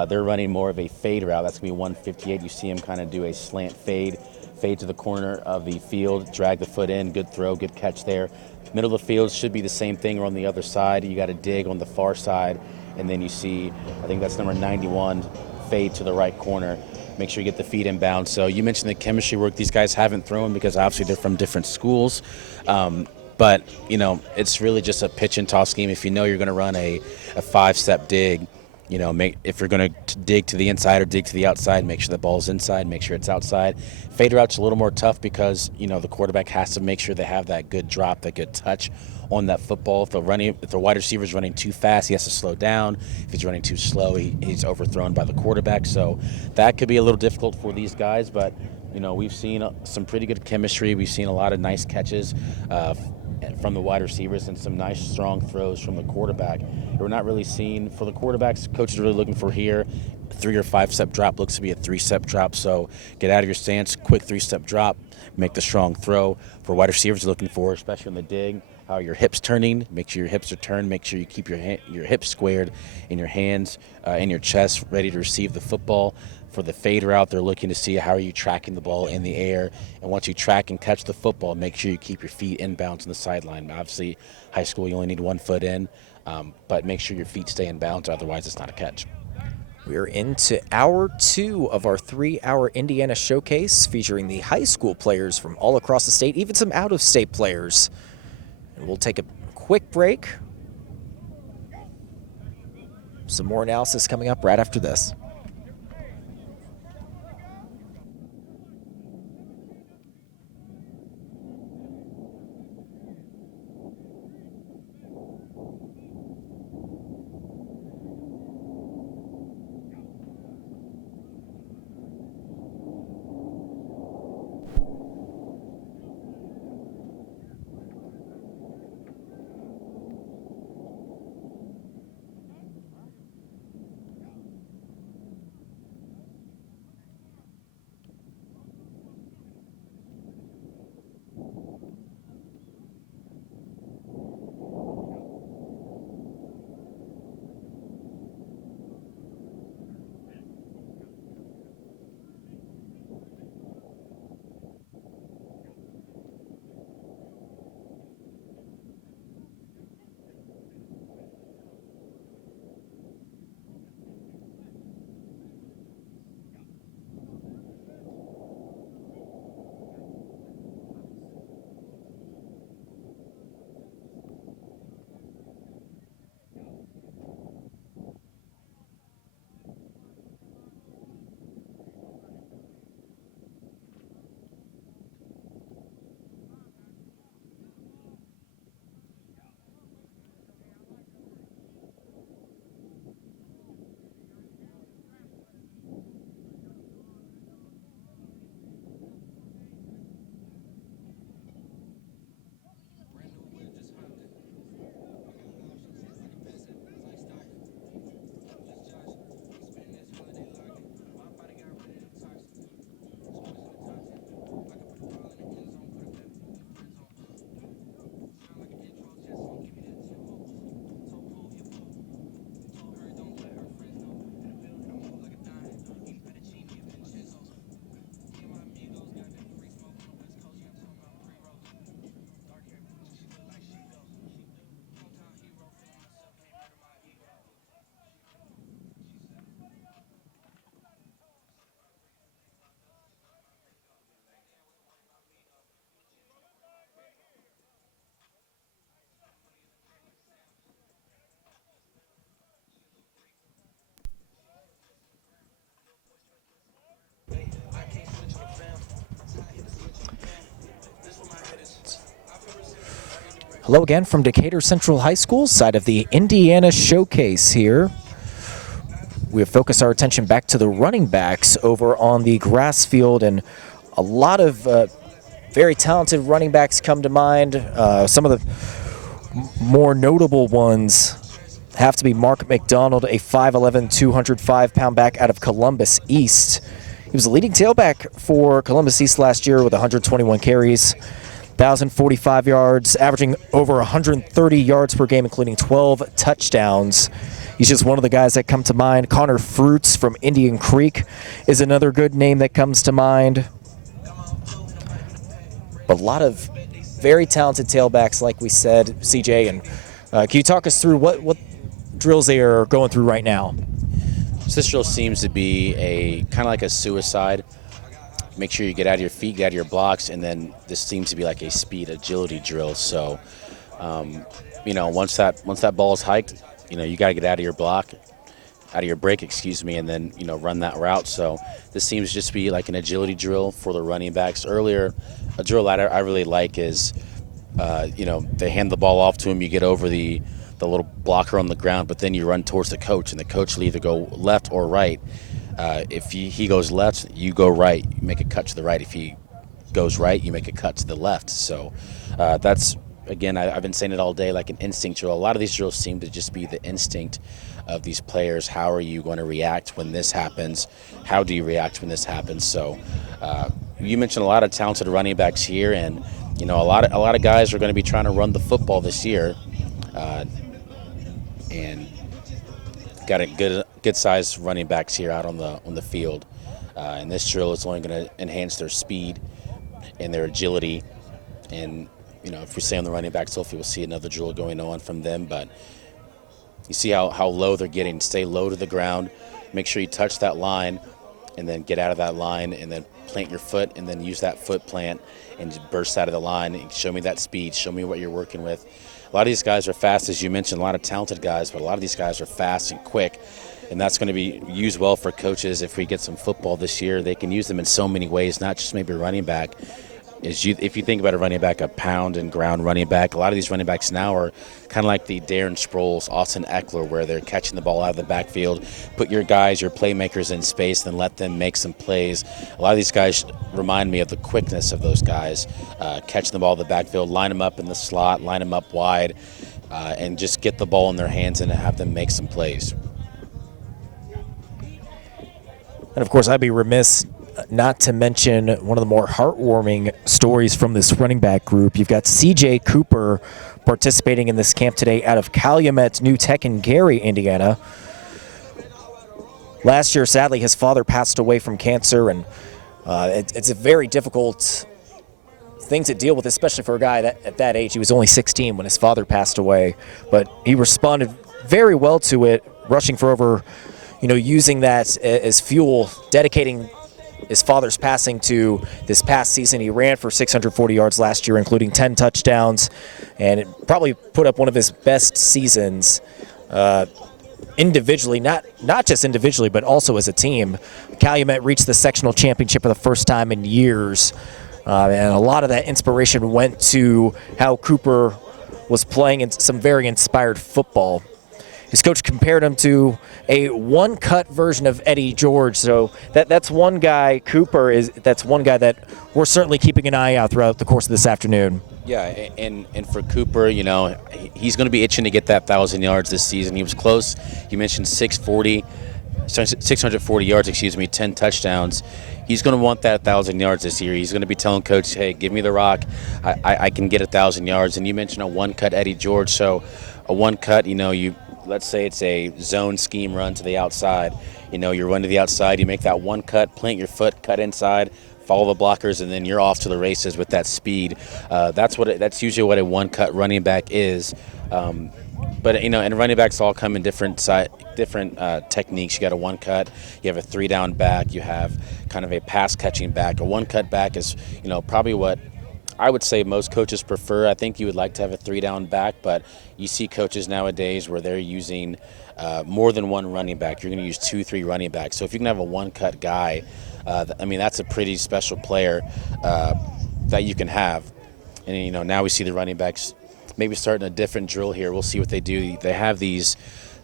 they're running more of a fade route. That's going to be 158. You see him kind of do a slant fade to the corner of the field, drag the foot in, good throw, good catch there. Middle of the field should be the same thing, or on the other side, you got to dig on the far side, and then you see, I think that's number 91, fade to the right corner. Make sure you get the feet in bounds. So you mentioned the chemistry work. These guys haven't thrown because obviously they're from different schools. But, it's really just a pitch and toss scheme. If you know you're going to run a five-step dig, if you're going to dig to the inside or dig to the outside, make sure the ball's inside, make sure it's outside. Fade route's a little more tough because, the quarterback has to make sure they have that good drop, that good touch on that football. If the wide receiver's running too fast, he has to slow down. If he's running too slow, he's overthrown by the quarterback. So that could be a little difficult for these guys, but, we've seen some pretty good chemistry. We've seen a lot of nice catches from the wide receivers and some nice strong throws from the quarterback. We're not really seeing, for the quarterbacks, coach is really looking for here, 3 or 5-step drop looks to be a 3-step drop. So get out of your stance, quick 3-step drop, make the strong throw. For wide receivers, looking for, especially on the dig, how are your hips turning? Make sure your hips are turned. Make sure you keep your hips squared in your hands, in your chest, ready to receive the football. For the fade route, they're looking to see how are you tracking the ball in the air. And once you track and catch the football, make sure you keep your feet inbounds on the sideline. Obviously, high school, you only need 1 foot in, but make sure your feet stay in bounds, otherwise it's not a catch. We're into hour 2 of our 3-hour Indiana showcase, featuring the high school players from all across the state, even some out-of-state players. And we'll take a quick break. Some more analysis coming up right after this. Hello again from Decatur Central High School, side of the Indiana Showcase here. we have focused our attention back to the running backs over on the grass field, and a lot of very talented running backs come to mind. Some of the more notable ones have to be Mark McDonald, a 5'11", 205-pound back out of Columbus East. He was the leading tailback for Columbus East last year with 121 carries, 1,045 yards, averaging over 130 yards per game, including 12 touchdowns. He's just one of the guys that come to mind. Connor Fruits from Indian Creek is another good name that comes to mind. But a lot of very talented tailbacks, like we said, CJ. And can you talk us through what drills they are going through right now? So this drill seems to be a kind of like a suicide. Make sure you get out of your feet, get out of your blocks, and then this seems to be like a speed agility drill. So, once that ball is hiked, you got to get out of your block, out of your break, and then run that route. So this seems just to be like an agility drill for the running backs. Earlier, a drill that I really like is, they hand the ball off to him, you get over the little blocker on the ground, but then you run towards the coach, and the coach will either go left or right. If he goes left, you go right, you make a cut to the right. If he goes right, you make a cut to the left. So that's, again, I've been saying it all day, like an instinct drill. A lot of these drills seem to just be the instinct of these players. How are you going to react when this happens? How do you react when this happens? So you mentioned a lot of talented running backs here, and a lot of guys are going to be trying to run the football this year, and got a good sized running backs here out on the field. And this drill is only going to enhance their speed and their agility. And if we stay on the running backs, hopefully we'll see another drill going on from them. But you see how low they're getting. Stay low to the ground. Make sure you touch that line, and then get out of that line, and then plant your foot, and then use that foot plant and just burst out of the line and show me that speed. Show me what you're working with. A lot of these guys are fast, as you mentioned, a lot of talented guys, but a lot of these guys are fast and quick, and that's going to be used well for coaches. If we get some football this year, they can use them in so many ways, not just maybe running back. If you think about a running back, a pound and ground running back, a lot of these running backs now are kind of like the Darren Sproles, Austin Eckler, where they're catching the ball out of the backfield. Put your guys, your playmakers in space, then let them make some plays. A lot of these guys remind me of the quickness of those guys, catching the ball in the backfield, line them up in the slot, line them up wide, and just get the ball in their hands and have them make some plays. And of course, I'd be remiss not to mention one of the more heartwarming stories from this running back group. You've got CJ Cooper participating in this camp today out of Calumet New Tech in Gary, Indiana. Last year, sadly, his father passed away from cancer, and it's a very difficult thing to deal with, especially for a guy that at that age. He was only 16 when his father passed away, but he responded very well to it, rushing for over, using that as fuel, dedicating his father's passing to this past season. He ran for 640 yards last year, including 10 touchdowns, and it probably put up one of his best seasons individually, not just individually, but also as a team. Calumet reached the sectional championship for the first time in years, and a lot of that inspiration went to how Cooper was playing in some very inspired football. His coach compared him to a one-cut version of Eddie George. So that's one guy, that's one guy that we're certainly keeping an eye out throughout the course of this afternoon. Yeah, and for Cooper, he's going to be itching to get that 1,000 yards this season. He was close. You mentioned 640 yards, 10 touchdowns. He's going to want that 1,000 yards this year. He's going to be telling Coach, hey, give me the rock. I can get 1,000 yards. And you mentioned a one-cut Eddie George. So a one-cut, let's say it's a zone scheme run to the outside. You run to the outside, you make that one cut, plant your foot, cut inside, follow the blockers, and then you're off to the races with that speed. That's usually what a one cut running back is. But and running backs all come in different techniques. You got a one cut, you have a 3-down back, you have kind of a pass catching back. A one cut back is probably what I would say most coaches prefer. I think you would like to have a 3-down back, but you see coaches nowadays where they're using more than one running back. You're going to use 2-3 running backs. So if you can have a one-cut guy, that's a pretty special player that you can have. And now we see the running backs maybe starting a different drill here. We'll see what they do. They have these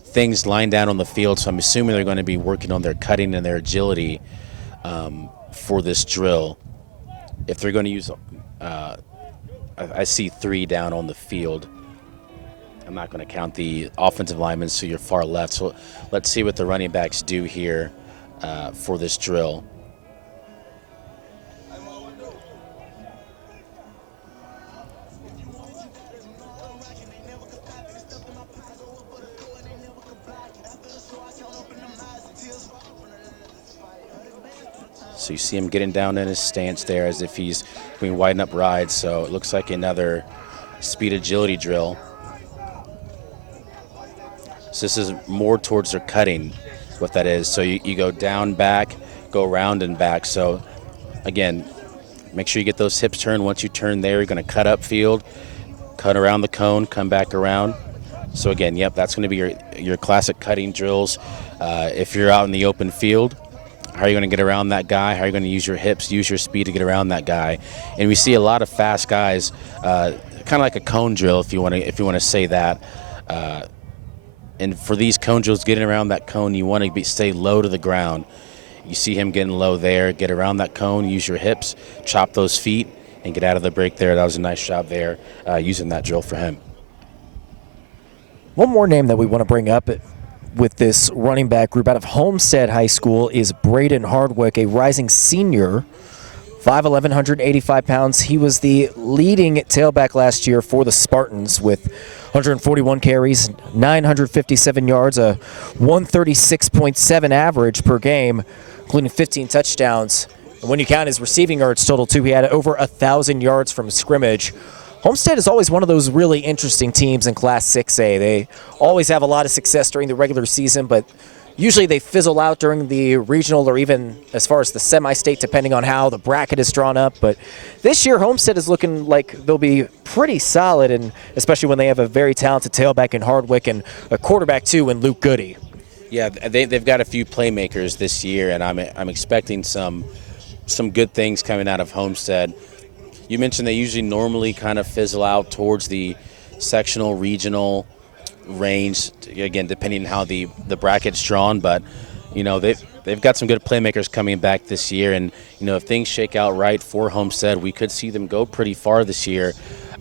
things lined down on the field, so I'm assuming they're going to be working on their cutting and their agility for this drill. If they're going to use, I see 3 down on the field. I'm not going to count the offensive linemen, so you're far left. So let's see what the running backs do here for this drill. So you see him getting down in his stance there as if he's doing widen up rides. So it looks like another speed agility drill. So this is more towards their cutting, what that is. So you go down, back, go around and back. So again, make sure you get those hips turned. Once you turn there, you're going to cut upfield, cut around the cone, come back around. So again, yep, that's going to be your classic cutting drills. If you're out in the open field, how are you going to get around that guy? How are you going to use your hips, use your speed to get around that guy? And we see a lot of fast guys, kind of like a cone drill, if you want to say that. And for these cone drills, getting around that cone, you want to stay low to the ground. You see him getting low there. Get around that cone, use your hips, chop those feet, and get out of the break there. That was a nice job there using that drill for him. One more name that we want to bring up with this running back group out of Homestead High School is Braden Hardwick, a rising senior, 5'11", 185 pounds. He was the leading tailback last year for the Spartans with 141 carries, 957 yards, a 136.7 average per game, including 15 touchdowns. And when you count his receiving yards total too, he had over 1,000 yards from scrimmage. Homestead is always one of those really interesting teams in Class 6A. They always have a lot of success during the regular season, but usually they fizzle out during the regional or even as far as the semi-state, depending on how the bracket is drawn up. But this year, Homestead is looking like they'll be pretty solid, and especially when they have a very talented tailback in Hardwick and a quarterback, too, in Luke Goody. Yeah, they've got a few playmakers this year, and I'm expecting some good things coming out of Homestead. You mentioned they usually normally kind of fizzle out towards the sectional, regional range, again, depending on how the bracket's drawn. But, you know, they've got some good playmakers coming back this year. And, you know, if things shake out right for Homestead, we could see them go pretty far this year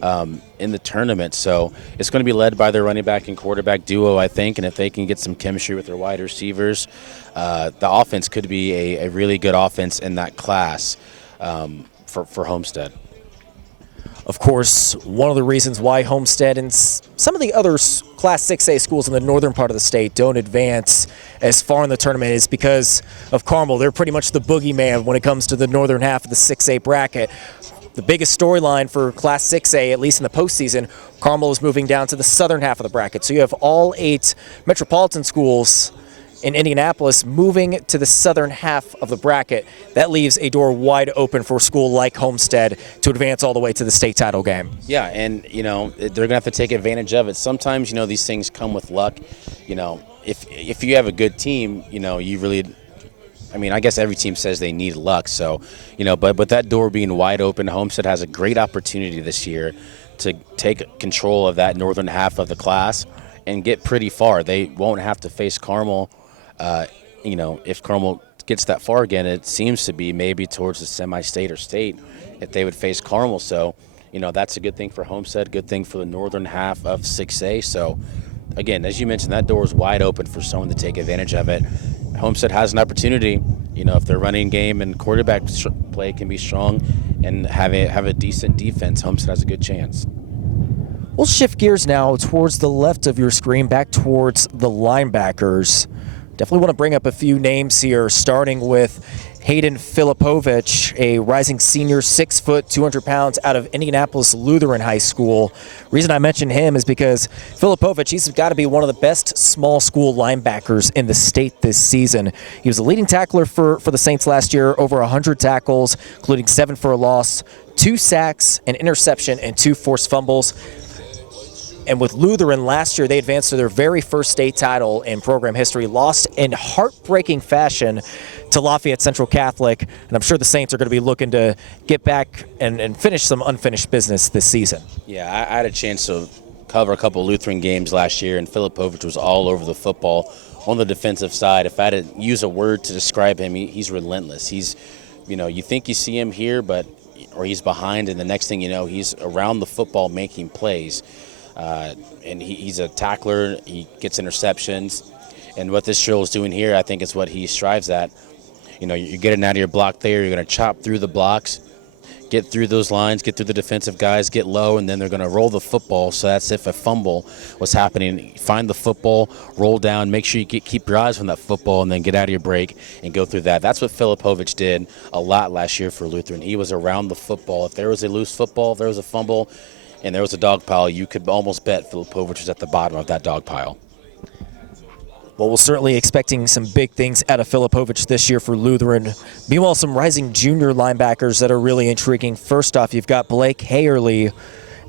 in the tournament. So it's going to be led by their running back and quarterback duo, I think. And if they can get some chemistry with their wide receivers, the offense could be a really good offense in that class for Homestead. Of course, one of the reasons why Homestead and some of the other Class 6A schools in the northern part of the state don't advance as far in the tournament is because of Carmel. They're pretty much the boogeyman when it comes to the northern half of the 6A bracket. The biggest storyline for Class 6A, at least in the postseason, Carmel is moving down to the southern half of the bracket. So you have all 8 metropolitan schools in Indianapolis moving to the southern half of the bracket. That leaves a door wide open for a school like Homestead to advance all the way to the state title game. Yeah, and, you know, they're going to have to take advantage of it. Sometimes, you know, these things come with luck. You know, if you have a good team, you know, you really – I mean, I guess every team says they need luck. So, you know, but that door being wide open, Homestead has a great opportunity this year to take control of that northern half of the class and get pretty far. They won't have to face Carmel. You know, if Carmel gets that far again, it seems to be maybe towards the semi-state or state if they would face Carmel. So, you know, that's a good thing for Homestead, good thing for the northern half of 6A. So, again, as you mentioned, that door is wide open for someone to take advantage of it. Homestead has an opportunity, you know, if their running game and quarterback play can be strong and have a decent defense, Homestead has a good chance. We'll shift gears now towards the left of your screen, back towards the linebackers. Definitely want to bring up a few names here, starting with Hayden Filipovich, a rising senior, 6 foot, 200 pounds, out of Indianapolis Lutheran High School. Reason I mention him is because Filipovich, he's got to be one of the best small school linebackers in the state this season. He was a leading tackler for the Saints last year, over 100 tackles, including 7 for a loss, 2 sacks, an interception, and 2 forced fumbles. And with Lutheran last year, they advanced to their very first state title in program history, lost in heartbreaking fashion to Lafayette Central Catholic. And I'm sure the Saints are going to be looking to get back and finish some unfinished business this season. Yeah, I had a chance to cover a couple Lutheran games last year, and Filipovich was all over the football on the defensive side. If I had to use a word to describe him, he's relentless. He's, you think you see him here, or he's behind, and the next thing you know, he's around the football making plays. And he's a tackler. He gets interceptions. And what this drill is doing here, I think, is what he strives at. You're getting out of your block there. You're going to chop through the blocks, get through those lines, get through the defensive guys, get low, and then they're going to roll the football. So that's if a fumble was happening. Find the football, roll down, make sure you keep your eyes on that football, and then get out of your break and go through that. That's what Filipovich did a lot last year for Lutheran. He was around the football. If there was a loose football, if there was a fumble, and there was a dog pile, you could almost bet Filipovich was at the bottom of that dog pile. Well, we're certainly expecting some big things out of Filipovich this year for Lutheran. Meanwhile, some rising junior linebackers that are really intriguing. First off, you've got Blake Hayerly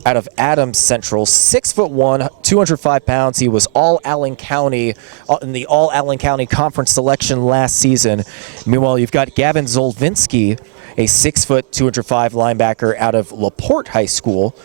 out of Adams Central, 6'1", 205 pounds. He was all Allen County in the All Allen County Conference selection last season. Meanwhile, you've got Gavin Zolvinsky, a 6 foot, 205 linebacker out of LaPorte High School.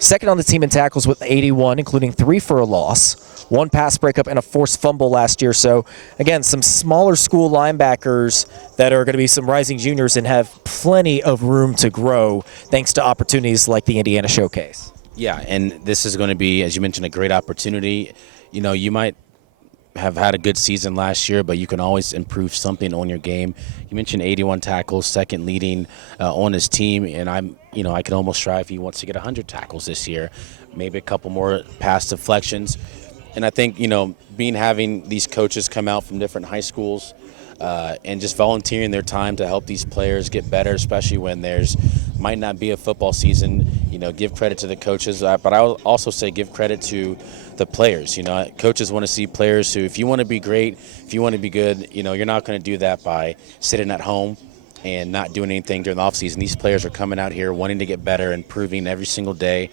Second on the team in tackles with 81, including 3 for a loss. 1 pass breakup and a forced fumble last year. So, again, some smaller school linebackers that are going to be some rising juniors and have plenty of room to grow thanks to opportunities like the Indiana Showcase. Yeah, and this is going to be, as you mentioned, a great opportunity. You might have had a good season last year, but you can always improve something on your game. You mentioned 81 tackles, second leading on his team, and I can almost strive he wants to get 100 tackles this year, maybe a couple more pass deflections. And I think, having these coaches come out from different high schools and just volunteering their time to help these players get better, especially when might not be a football season, give credit to the coaches. But I will also say give credit to the players. Coaches want to see players who, if you want to be great, if you want to be good, you're not going to do that by sitting at home and not doing anything during the offseason. These players are coming out here wanting to get better, improving every single day,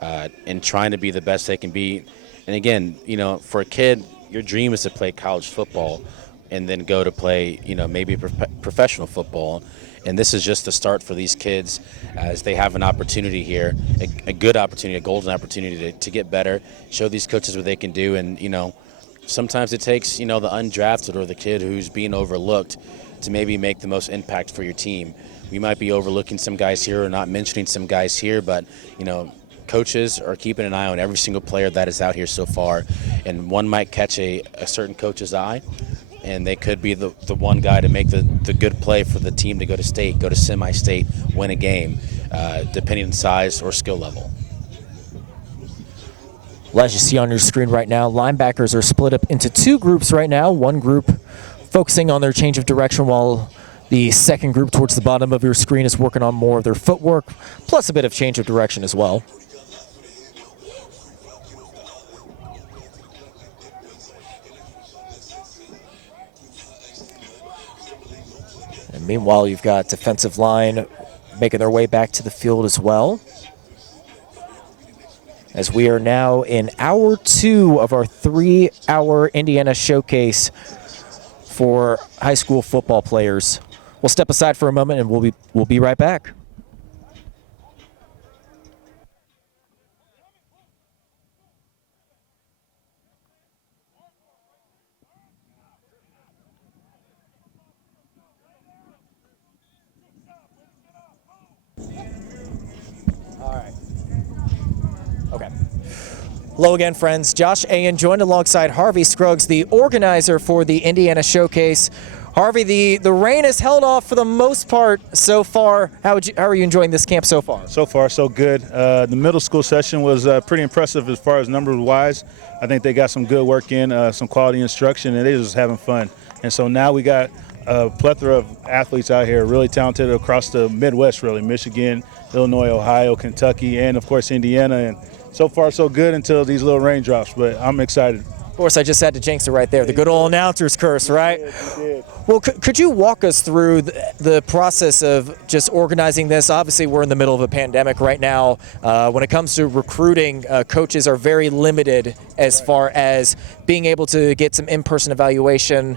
and trying to be the best they can be. And again, for a kid, your dream is to play college football and then go to play, maybe professional football. And this is just the start for these kids as they have an opportunity here, a good opportunity, a golden opportunity to get better, show these coaches what they can do. And, sometimes it takes, the undrafted or the kid who's being overlooked to maybe make the most impact for your team. We might be overlooking some guys here or not mentioning some guys here, but, coaches are keeping an eye on every single player that is out here so far, and one might catch a certain coach's eye, and they could be the one guy to make the good play for the team to go to state, go to semi-state, win a game, depending on size or skill level. Well, as you see on your screen right now, linebackers are split up into 2 groups right now. One group focusing on their change of direction, while the second group towards the bottom of your screen is working on more of their footwork, plus a bit of change of direction as well. And meanwhile, you've got defensive line making their way back to the field as well. As we are now in hour 2 of our 3-hour Indiana Showcase for high school football players. We'll step aside for a moment and we'll be right back. Okay. Hello again, friends. Josh Ayen joined alongside Harvey Scruggs, the organizer for the Indiana Showcase. Harvey, the rain has held off for the most part so far. How are you enjoying this camp so far? So far, so good. The middle school session was pretty impressive as far as numbers-wise. I think they got some good work in, some quality instruction, and they're just having fun. And so now we got a plethora of athletes out here, really talented across the Midwest, really, Michigan, Illinois, Ohio, Kentucky, and, of course, Indiana. And so far, so good until these little raindrops, but I'm excited. Of course, I just had to jinx it right there. The good old announcer's curse, right? You did. Well, could you walk us through the process of just organizing this? Obviously, we're in the middle of a pandemic right now. When it comes to recruiting, coaches are very limited as far as being able to get some in-person evaluation.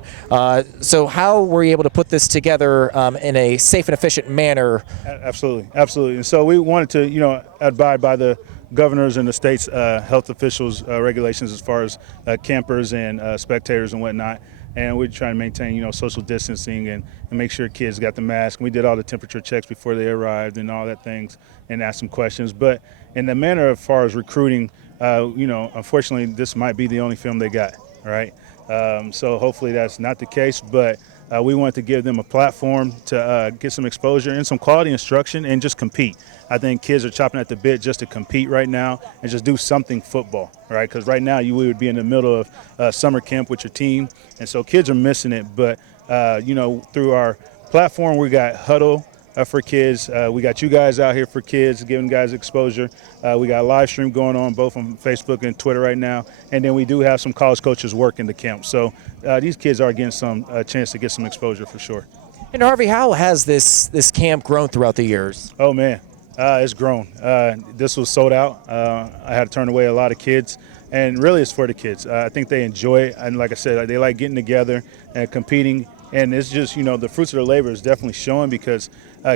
So how were you able to put this together in a safe and efficient manner? Absolutely, absolutely. And so we wanted to, abide by the governors and the state's health officials' regulations as far as campers and spectators and whatnot. And we're trying to maintain, social distancing and make sure kids got the mask. We did all the temperature checks before they arrived and all that things and asked some questions. But in the manner as far as recruiting, unfortunately, this might be the only film they got, right? So hopefully that's not the case, but we want to give them a platform to get some exposure and some quality instruction and just compete. I think kids are chopping at the bit just to compete right now and just do something football, right? Because right now we would be in the middle of summer camp with your team, and so kids are missing it. But, through our platform, we got Huddle for kids. We got you guys out here for kids, giving guys exposure. We got a live stream going on both on Facebook and Twitter right now. And then we do have some college coaches working the camp. So these kids are getting some chance to get some exposure for sure. And Harvey, how has this camp grown throughout the years? Oh, man, it's grown. This was sold out. I had to turn away a lot of kids. And really it's for the kids. I think they enjoy it. And like I said, they like getting together and competing. And it's just, the fruits of their labor is definitely showing because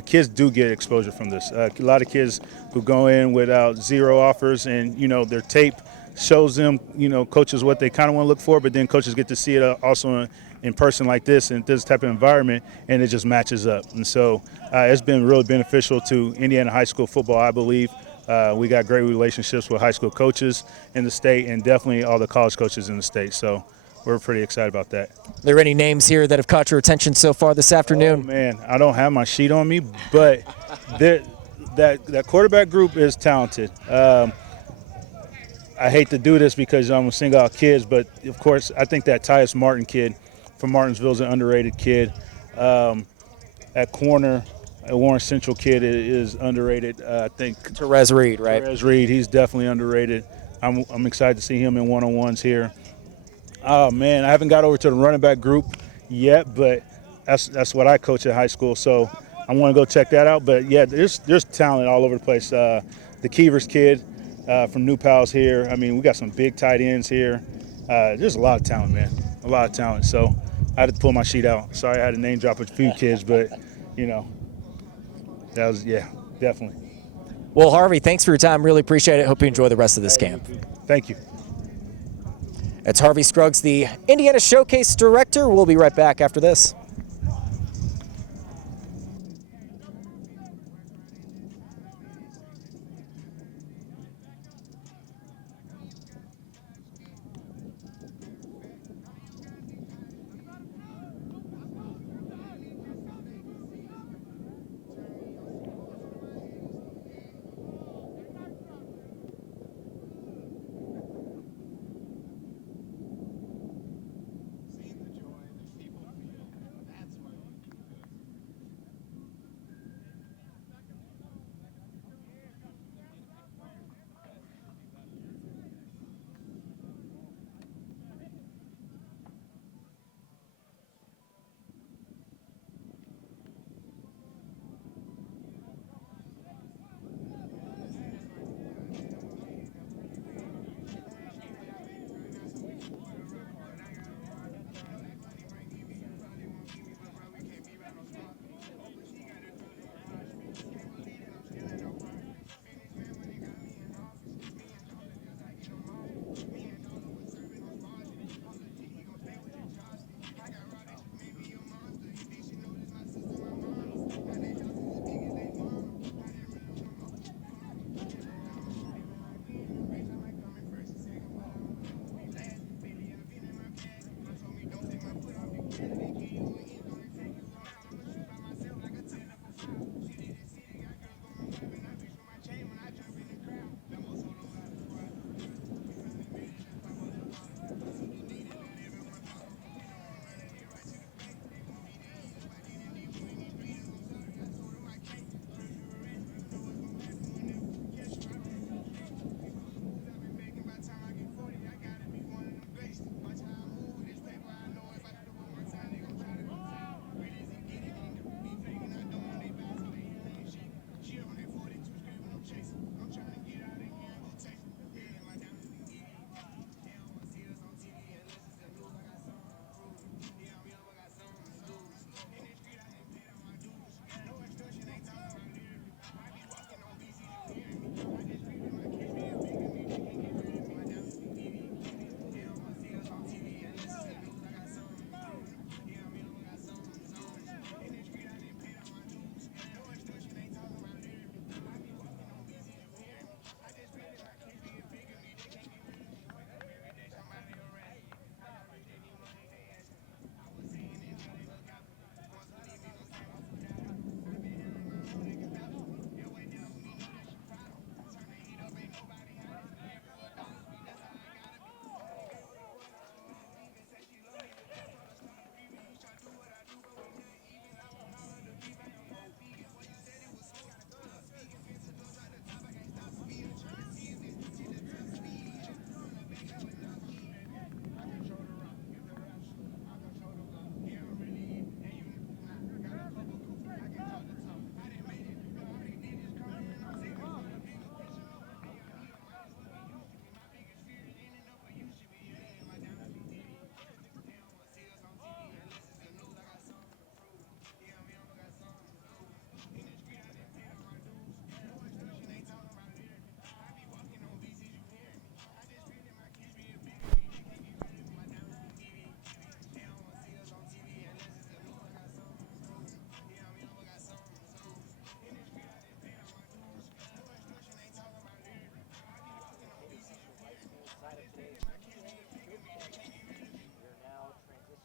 kids do get exposure from this. A lot of kids who go in without zero offers and, their tape shows them, coaches what they kind of want to look for, but then coaches get to see it also in person like this and this type of environment, and it just matches up. And so it's been really beneficial to Indiana high school football, I believe. We got great relationships with high school coaches in the state and definitely all the college coaches in the state. So we're pretty excited about that. Are there any names here that have caught your attention so far this afternoon? Oh, man, I don't have my sheet on me, but that quarterback group is talented. I hate to do this because I'm going to single out kids, but, of course, I think that Tyus Martin kid from Martinsville is an underrated kid. At corner, a Warren Central kid is underrated. I think Therese Reed, right? Therese Reed, he's definitely underrated. I'm excited to see him in one-on-ones here. Oh, man, I haven't got over to the running back group yet, but that's what I coach at high school, so I want to go check that out. But, yeah, there's talent all over the place. The Keevers kid from New Pals here. I mean, we got some big tight ends here. There's a lot of talent, man, a lot of talent. So I had to pull my sheet out. Sorry I had to name drop a few kids, but, that was, yeah, definitely. Well, Harvey, thanks for your time. Really appreciate it. Hope you enjoy the rest of this camp. Thank you. It's Harvey Scruggs, the Indiana Showcase Director. We'll be right back after this.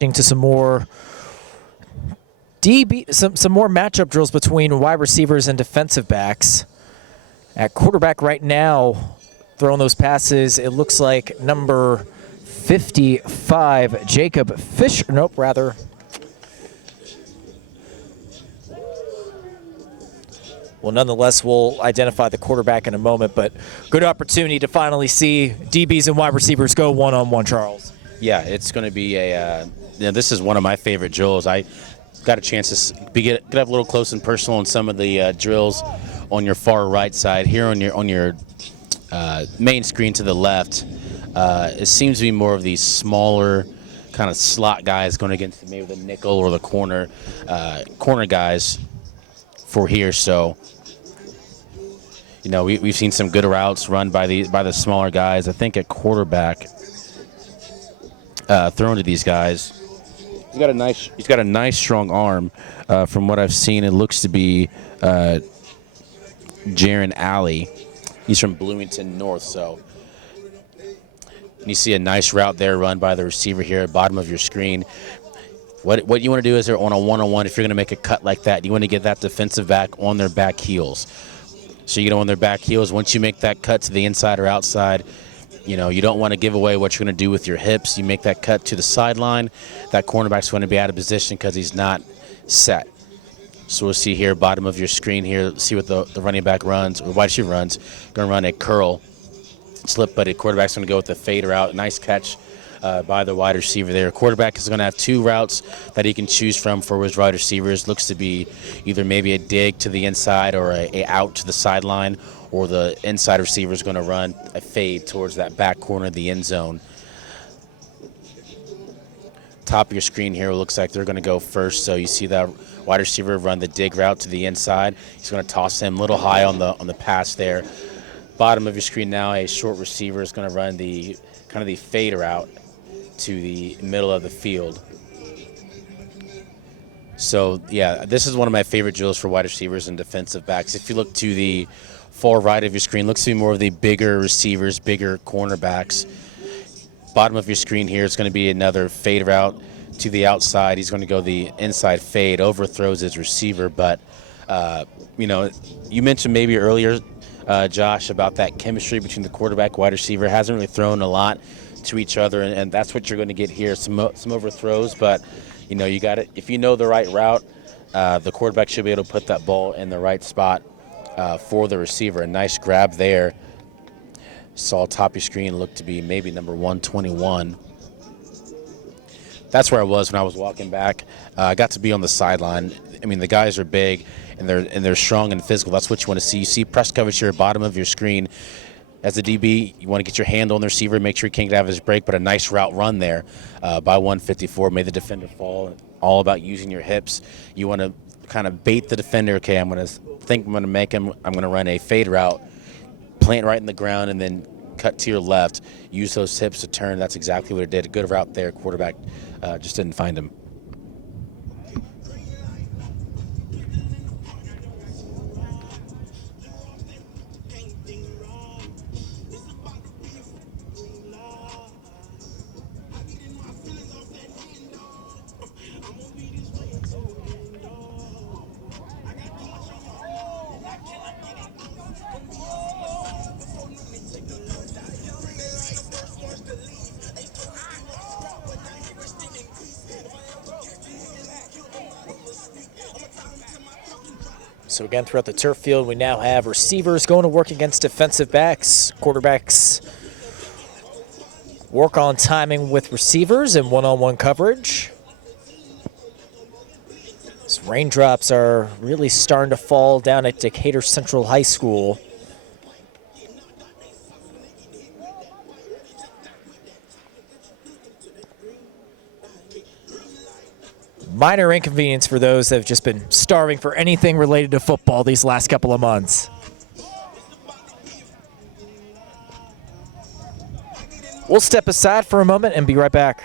into some more some more matchup drills between wide receivers and defensive backs. At quarterback right now, throwing those passes, it looks like number 55, Jacob Fisher. Nope, rather. Well, nonetheless, we'll identify the quarterback in a moment, but good opportunity to finally see DBs and wide receivers go one-on-one, Charles. Yeah, it's going to be this is one of my favorite drills. I got a chance to get up a little close and personal on some of the drills on your far right side. Here on your main screen to the left, it seems to be more of these smaller kind of slot guys going against maybe the nickel or the corner guys for here. So, we've seen some good routes run by the smaller guys. I think at quarterback, thrown to these guys. He's got a nice strong arm. From what I've seen, it looks to be Jaron Alley. He's from Bloomington North, so you see a nice route there run by the receiver here at bottom of your screen. What you want to do is on a one-on-one, if you're going to make a cut like that, you want to get that defensive back on their back heels. So you get on their back heels. Once you make that cut to the inside or outside, you don't want to give away what you're going to do with your hips. You make that cut to the sideline. That cornerback's going to be out of position because he's not set. So we'll see here, bottom of your screen here, see what the running back runs, or wide receiver runs. Going to run a curl slip, but a quarterback's going to go with the fade route. Nice catch by the wide receiver there. Quarterback is going to have two routes that he can choose from for his wide receivers. Looks to be either maybe a dig to the inside or a out to the sideline, or the inside receiver is going to run a fade towards that back corner of the end zone. Top of your screen here looks like they're going to go first, so you see that wide receiver run the dig route to the inside. He's going to toss him a little high on the pass there. Bottom of your screen now, a short receiver is going to run the fade route to the middle of the field. So, yeah, this is one of my favorite drills for wide receivers and defensive backs. If you look to the far right of your screen, looks to be more of the bigger receivers, bigger cornerbacks. Bottom of your screen here is going to be another fade route to the outside. He's going to go the inside fade, overthrows his receiver. But, you mentioned maybe earlier, Josh, about that chemistry between the quarterback, wide receiver. Hasn't really thrown a lot to each other, and that's what you're going to get here, some overthrows. But, you got it. If you know the right route, the quarterback should be able to put that ball in the right spot for the receiver. A nice grab there. Saw top of your screen looked to be maybe number 121. That's where I was when I was walking back. I got to be on the sideline. I mean, the guys are big and they're strong and physical. That's what you want to see. You see press coverage here, bottom of your screen. As a DB, you want to get your hand on the receiver, make sure he can't get out of his break, but a nice route run there by 154 made the defender fall. All about using your hips. You want to kind of bait the defender. Okay, I'm going to make him. I'm going to run a fade route, plant right in the ground, and then cut to your left. Use those hips to turn. That's exactly what it did. A good route there. Quarterback just didn't find him. So again, throughout the turf field, we now have receivers going to work against defensive backs. Quarterbacks work on timing with receivers and one-on-one coverage. These raindrops are really starting to fall down at Decatur Central High School. Minor inconvenience for those that have just been starving for anything related to football these last couple of months. We'll step aside for a moment and be right back.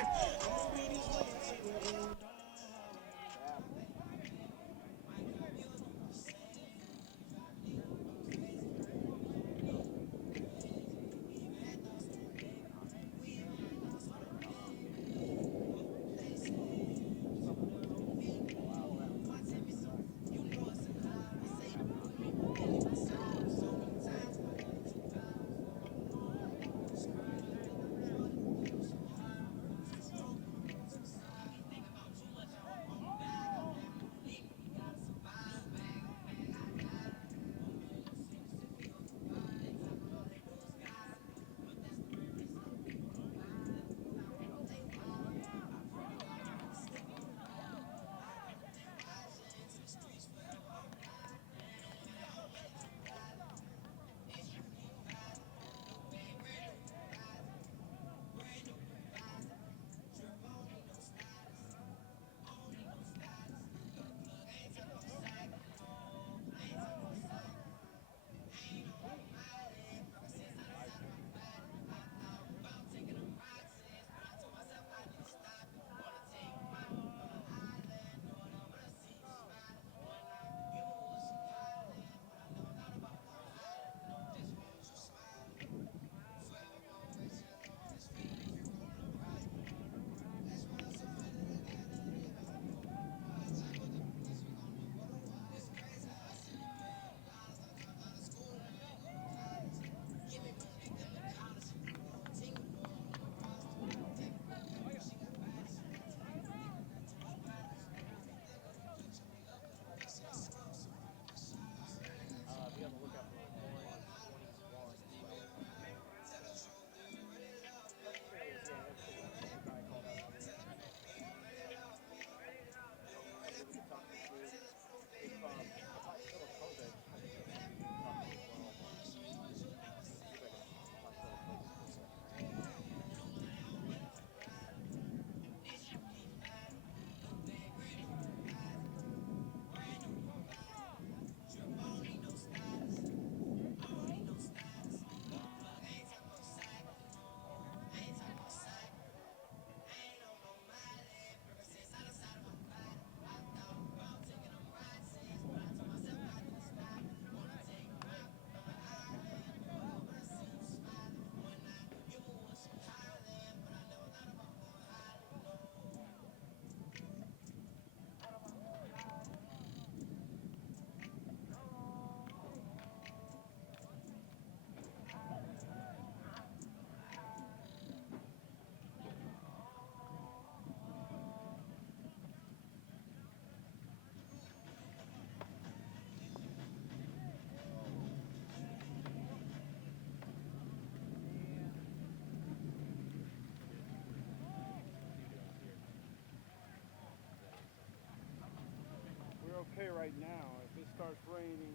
right now. If it starts raining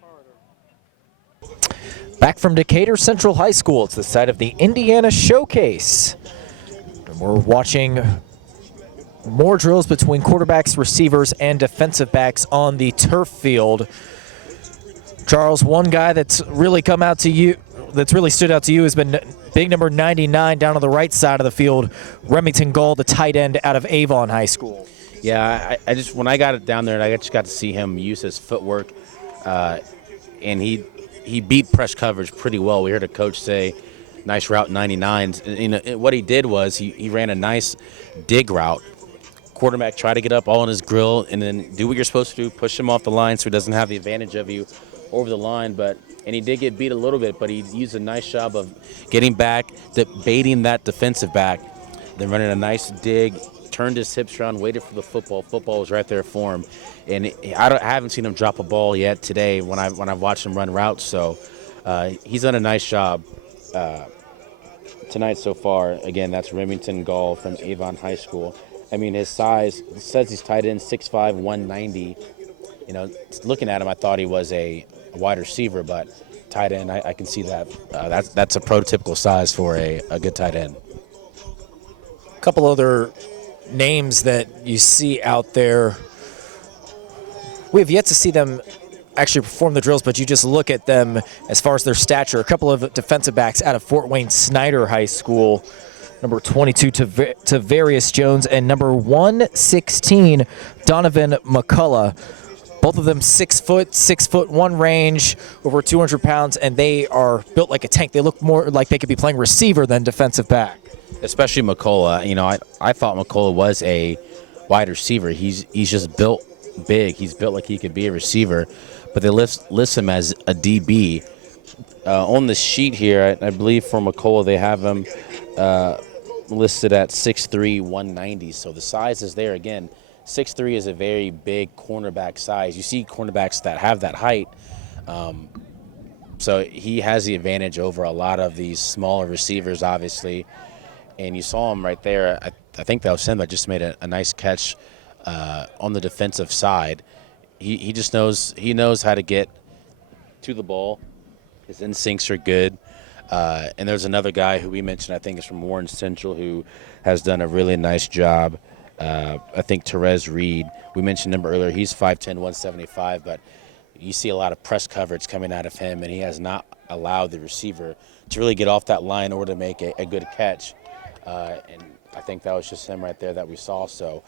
harder. Back from Decatur Central High School, it's the site of the Indiana Showcase. And we're watching more drills between quarterbacks, receivers, and defensive backs on the turf field. Charles, one guy that's really come out to you, that's really stood out to you, has been big number 99 down on the right side of the field, Remington Gall, the tight end out of Avon High School. Yeah, I just when I got it down there, I just got to see him use his footwork, and he beat press coverage pretty well. We heard a coach say, "Nice route 99s." And, you know, what he did was he ran a nice dig route. Quarterback tried to get up all in his grill and then do what you're supposed to do, push him off the line so he doesn't have the advantage of you over the line. And he did get beat a little bit, but he used a nice job of getting back, baiting that defensive back, then running a nice dig, turned his hips around, waited for the football. Football was right there for him. And I haven't seen him drop a ball yet today when I've watched him run routes. So he's done a nice job tonight so far. Again, that's Remington Gall from Avon High School. I mean, his size, it says he's tight end, 6'5", 190. You know, looking at him, I thought he was a wide receiver, but tight end, I can see that. That's a prototypical size for a good tight end. A couple other names that you see out there. We have yet to see them actually perform the drills, but you just look at them as far as their stature. A couple of defensive backs out of Fort Wayne Snyder High School. Number 22, Tavarius Jones, and number 116, Donovan McCullough. Both of them 6 foot, 6'1" range, over 200 pounds, and they are built like a tank. They look more like they could be playing receiver than defensive back. Especially McCullough. You know, I thought McCullough was a wide receiver. He's just built big. He's built like he could be a receiver, but they list him as a DB. On the sheet here, I believe for McCullough, they have him listed at 6'3", 190. So the size is there again. 6'3" is a very big cornerback size. You see cornerbacks that have that height. So he has the advantage over a lot of these smaller receivers, obviously. And you saw him right there. I think that was him that just made a nice catch on the defensive side. He just knows how to get to the ball. His instincts are good. And there's another guy who we mentioned, I think is from Warren Central, who has done a really nice job. I think Therese Reed, we mentioned him earlier. He's 5'10", 175, but you see a lot of press coverage coming out of him, and he has not allowed the receiver to really get off that line or to make a good catch. And I think that was just him right there that we saw. So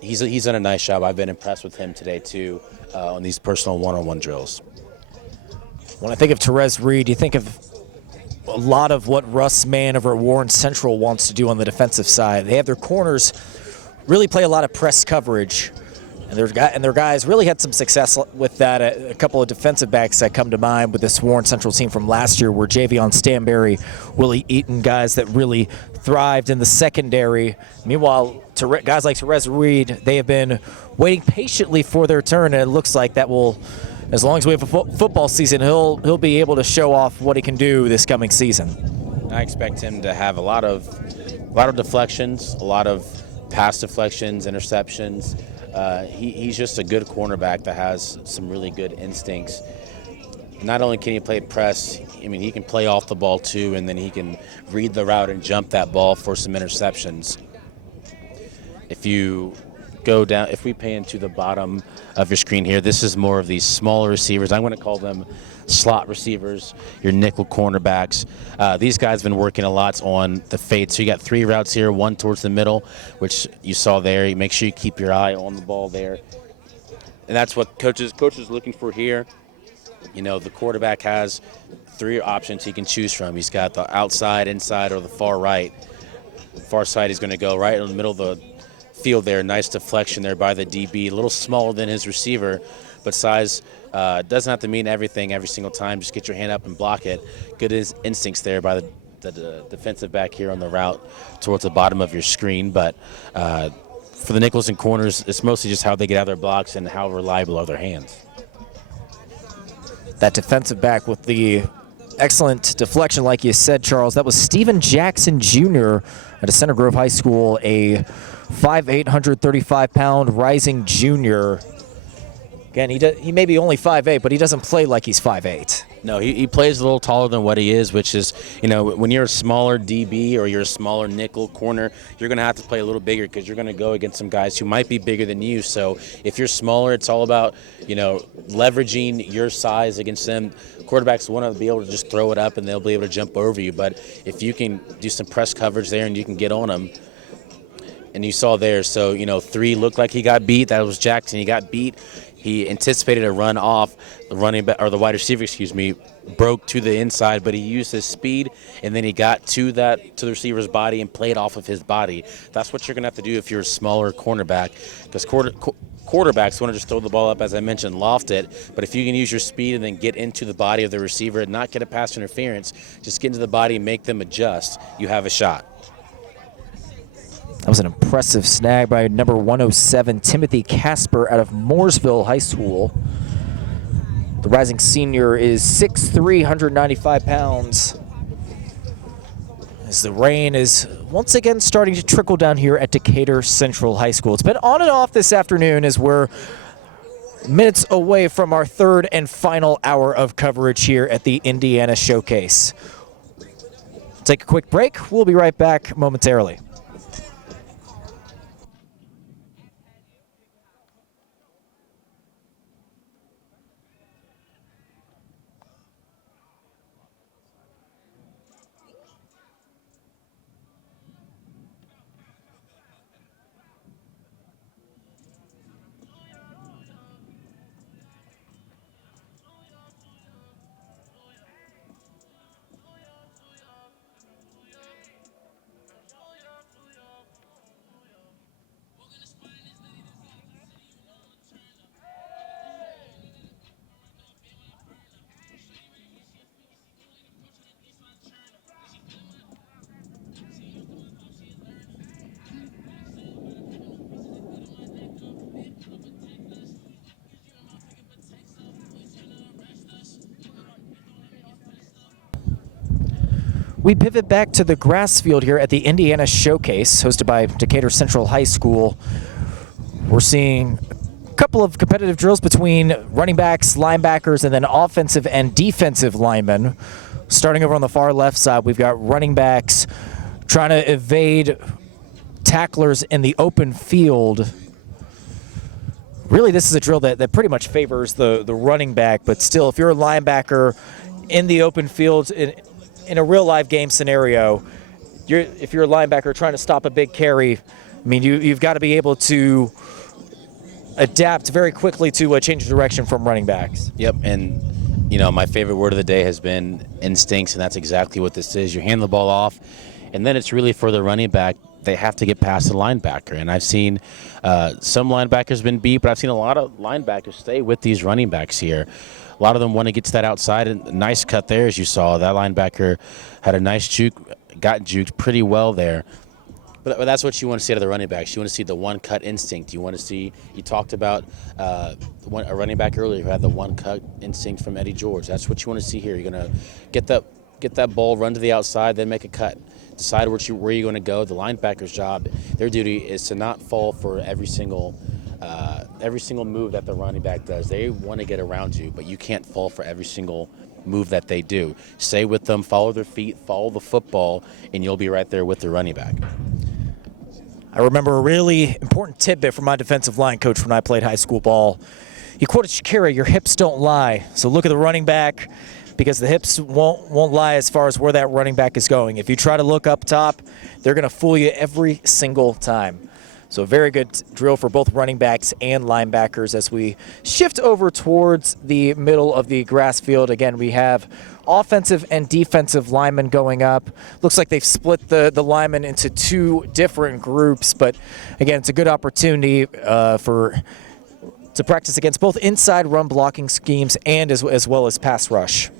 he's done a nice job. I've been impressed with him today, too, on these personal one-on-one drills. When I think of Therese Reed, you think of a lot of what Russ Mann over at Warren Central wants to do on the defensive side. They have their corners really play a lot of press coverage, and their guys really had some success with that. A couple of defensive backs that come to mind with this Warren Central team from last year were Javion Stanberry, Willie Eaton, guys that really thrived in the secondary. Meanwhile, guys like Therese Reed, they have been waiting patiently for their turn, and it looks like that will, as long as we have a football season, he'll be able to show off what he can do this coming season. I expect him to have a lot of deflections, a lot of pass deflections, interceptions. He's just a good cornerback that has some really good instincts. Not only can he play press, I mean, he can play off the ball too, and then he can read the route and jump that ball for some interceptions. If you go down, if we pay into the bottom of your screen here, this is more of these smaller receivers. I'm going to call them slot receivers, your nickel cornerbacks. These guys have been working a lot on the fade. So you got 3 routes here, one towards the middle, which you saw there. You make sure you keep your eye on the ball there. And that's what coaches are looking for here. You know, the quarterback has 3 options he can choose from. He's got the outside, inside, or the far right. The far side is going to go right in the middle of the field there. Nice deflection there by the DB. A little smaller than his receiver, but size doesn't have to mean everything every single time. Just get your hand up and block it. Good instincts there by the defensive back here on the route towards the bottom of your screen. But for the nickels and corners, it's mostly just how they get out of their blocks and how reliable are their hands. That defensive back with the excellent deflection, like you said, Charles, that was Steven Jackson Jr. at Center Grove High School, a 5'8", 135-pound rising junior. Again, he may be only 5'8", but he doesn't play like he's 5'8". No, he plays a little taller than what he is, which is, when you're a smaller DB or you're a smaller nickel corner, you're going to have to play a little bigger because you're going to go against some guys who might be bigger than you. So if you're smaller, it's all about, leveraging your size against them. Quarterbacks want to be able to just throw it up and they'll be able to jump over you. But if you can do some press coverage there and you can get on them, and you saw there, so, 3 looked like he got beat. That was Jackson. He got beat. He anticipated a run off. The running back, or the wide receiver, broke to the inside, but he used his speed, and then he got to the receiver's body and played off of his body. That's what you're going to have to do if you're a smaller cornerback, because quarterbacks want to just throw the ball up, as I mentioned, loft it. But if you can use your speed and then get into the body of the receiver and not get a pass interference, just get into the body and make them adjust, you have a shot. That was an impressive snag by number 107, Timothy Casper, out of Mooresville High School. The rising senior is 6'3", 195 pounds. As the rain is once again starting to trickle down here at Decatur Central High School. It's been on and off this afternoon as we're minutes away from our third and final hour of coverage here at the Indiana Showcase. Take a quick break. We'll be right back momentarily. We pivot back to the grass field here at the Indiana Showcase, hosted by Decatur Central High School. We're seeing a couple of competitive drills between running backs, linebackers, and then offensive and defensive linemen. Starting over on the far left side, we've got running backs trying to evade tacklers in the open field. Really, this is a drill that pretty much favors the running back, but still, if you're a linebacker in the open field, in a real live game scenario, if you're a linebacker trying to stop a big carry, I mean, you've got to be able to adapt very quickly to a change of direction from running backs. Yep, and my favorite word of the day has been instincts, and that's exactly what this is. You hand the ball off, and then it's really for the running back. They have to get past the linebacker, and I've seen some linebackers been beat, but I've seen a lot of linebackers stay with these running backs here. A lot of them want to get to that outside, and nice cut there, as you saw. That linebacker had a nice juke, got juked pretty well there. But that's what you want to see out of the running backs. You want to see the one-cut instinct. You want to see, you talked about a running back earlier who had the one-cut instinct from Eddie George. That's what you want to see here. You're going to get that ball, run to the outside, then make a cut. Decide where you're going to go. The linebacker's job, their duty is to not fall for every single move that the running back does. They want to get around you, but you can't fall for every single move that they do. Stay with them, follow their feet, follow the football, and you'll be right there with the running back. I remember a really important tidbit from my defensive line coach when I played high school ball. He quoted Shakira, "Your hips don't lie." So look at the running back, because the hips won't lie as far as where that running back is going. If you try to look up top, they're going to fool you every single time. So a very good drill for both running backs and linebackers as we shift over towards the middle of the grass field. Again, we have offensive and defensive linemen going up. Looks like they've split the linemen into two different groups, but again, it's a good opportunity to practice against both inside run blocking schemes and as well as pass rush.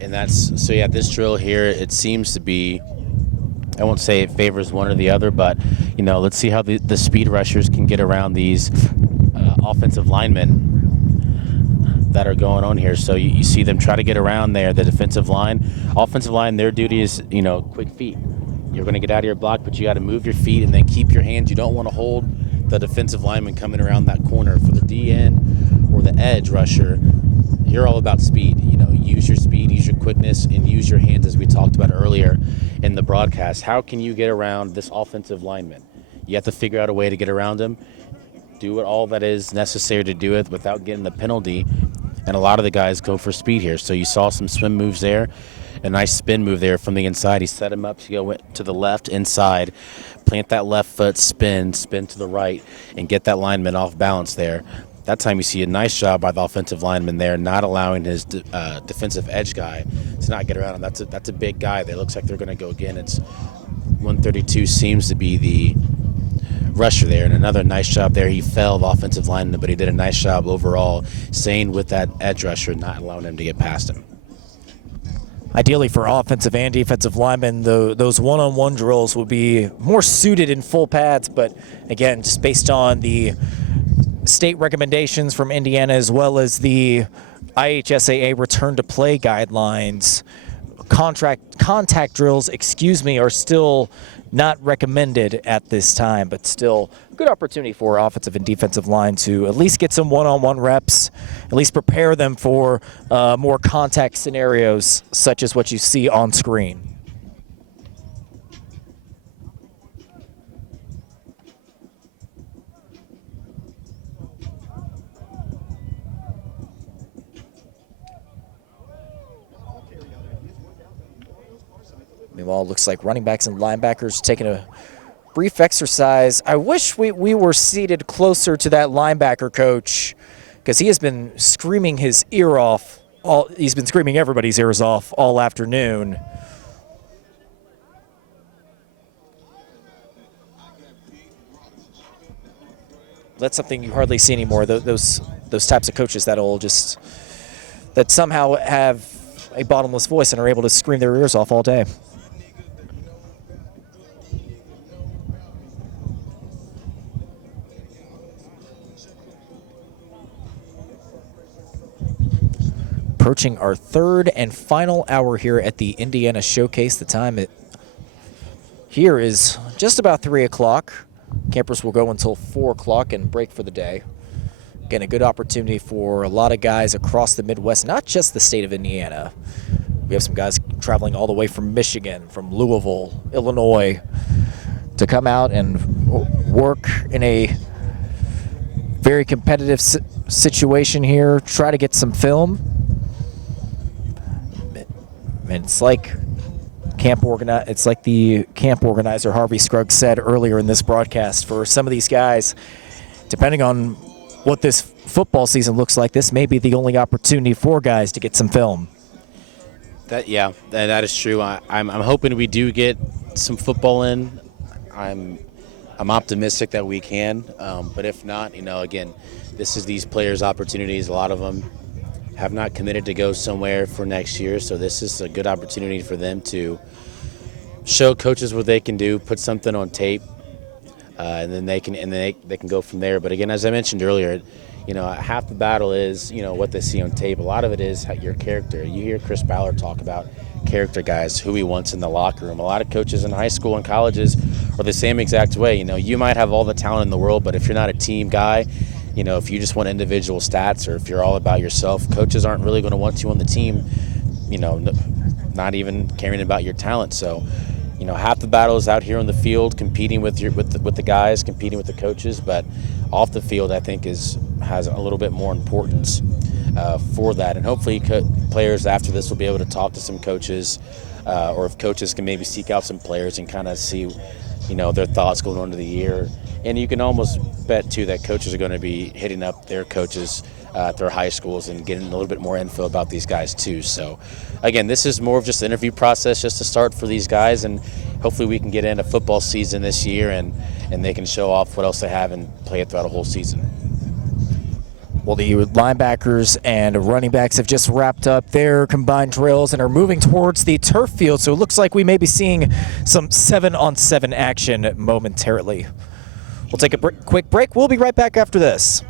And this drill here, it seems to be, I won't say it favors one or the other, but, let's see how the speed rushers can get around these offensive linemen that are going on here. So you see them try to get around there, the defensive line. Offensive line, their duty is, quick feet. You're going to get out of your block, but you got to move your feet and then keep your hands. You don't want to hold the defensive lineman coming around that corner. For the DN or the edge rusher, you're all about speed. Use your speed, use your quickness, and use your hands, as we talked about earlier in the broadcast. How can you get around this offensive lineman? You have to figure out a way to get around him, do all that is necessary to do it without getting the penalty. And a lot of the guys go for speed here. So you saw some swim moves there, a nice spin move there from the inside. He set him up to go to the left inside, plant that left foot, spin to the right, and get that lineman off balance there. That time you see a nice job by the offensive lineman there, not allowing his defensive edge guy to not get around him. That's a big guy. It looks like they're going to go again. It's 132 seems to be the rusher there, and another nice job there. He fell, the offensive lineman, but he did a nice job overall staying with that edge rusher, not allowing him to get past him. Ideally for offensive and defensive linemen, those one-on-one drills would be more suited in full pads, but again, just based on the state recommendations from Indiana as well as the IHSAA return to play guidelines, contact drills, are still not recommended at this time, but still a good opportunity for offensive and defensive line to at least get some one-on-one reps, at least prepare them for more contact scenarios such as what you see on screen. Meanwhile, it looks like running backs and linebackers taking a brief exercise. I wish we were seated closer to that linebacker coach, because he has been screaming his ear off. He's been screaming everybody's ears off all afternoon. That's something you hardly see anymore. Those types of coaches that somehow have a bottomless voice and are able to scream their ears off all day. Approaching our third and final hour here at the Indiana Showcase. The time here is just about 3 o'clock. Campers will go until 4 o'clock and break for the day. Again, a good opportunity for a lot of guys across the Midwest, not just the state of Indiana. We have some guys traveling all the way from Michigan, from Louisville, Illinois, to come out and work in a very competitive situation here, try to get some film. And it's like the camp organizer Harvey Scruggs said earlier in this broadcast. For some of these guys, depending on what this football season looks like, this may be the only opportunity for guys to get some film. That is true. I'm hoping we do get some football in. I'm optimistic that we can, but if not, again, this is these players' opportunities. A lot of them have not committed to go somewhere for next year, so this is a good opportunity for them to show coaches what they can do, put something on tape, and then they can go from there. But again, as I mentioned earlier, half the battle is what they see on tape. A lot of it is your character. You hear Chris Ballard talk about character guys, who he wants in the locker room. A lot of coaches in high school and colleges are the same exact way. You might have all the talent in the world, but if you're not a team guy, if you just want individual stats, or if you're all about yourself, coaches aren't really going to want you on the team, not even caring about your talent. So, half the battle is out here on the field, competing with the guys, competing with the coaches, but off the field, I think has a little bit more importance for that. And hopefully players after this will be able to talk to some coaches, or if coaches can maybe seek out some players and kind of see, their thoughts going on to the year. And you can almost bet, too, that coaches are going to be hitting up their coaches at their high schools and getting a little bit more info about these guys, too. So, again, this is more of just an interview process just to start for these guys, and hopefully we can get into football season this year and they can show off what else they have and play it throughout a whole season. Well, the linebackers and running backs have just wrapped up their combined drills and are moving towards the turf field, so it looks like we may be seeing some 7-on-7 action momentarily. We'll take a quick break. We'll be right back after this.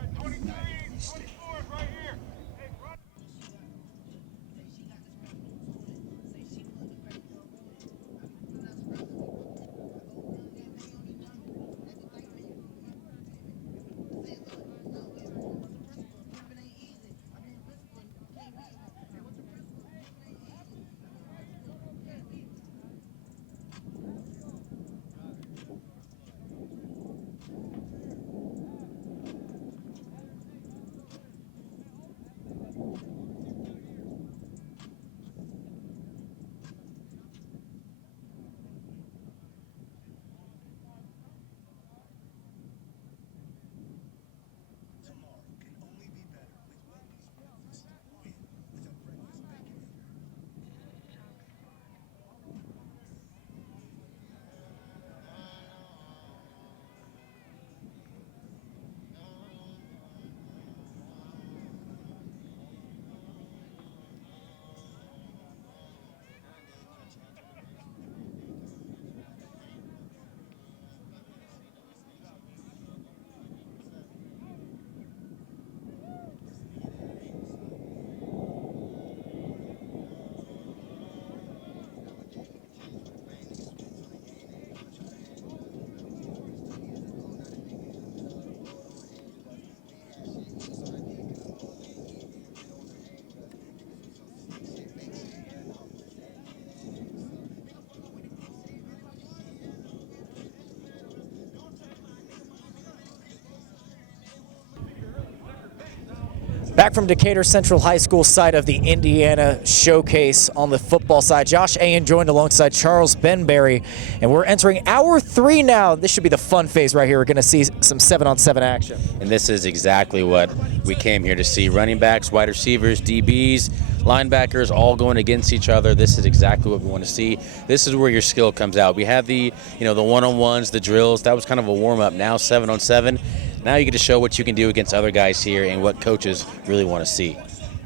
Back from Decatur Central High School side of the Indiana Showcase on the football side. Josh Ayen joined alongside Charles Benberry, and we're entering hour 3 now. This should be the fun phase right here. We're going to see some 7-on-7 action. And this is exactly what we came here to see. Running backs, wide receivers, DBs, linebackers all going against each other. This is exactly what we want to see. This is where your skill comes out. We have the one-on-ones, the drills. That was kind of a warm-up. Now 7-on-7. Now you get to show what you can do against other guys here and what coaches really want to see.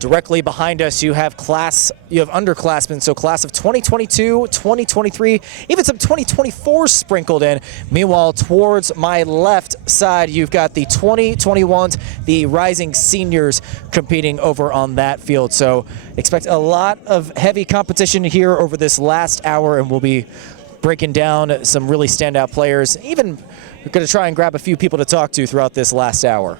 Directly behind us, you have underclassmen, so class of 2022, 2023, even some 2024 sprinkled in. Meanwhile, towards my left side, you've got the 2021s, the rising seniors competing over on that field. So expect a lot of heavy competition here over this last hour, and we'll be breaking down some really standout players. Even we're going to try and grab a few people to talk to throughout this last hour.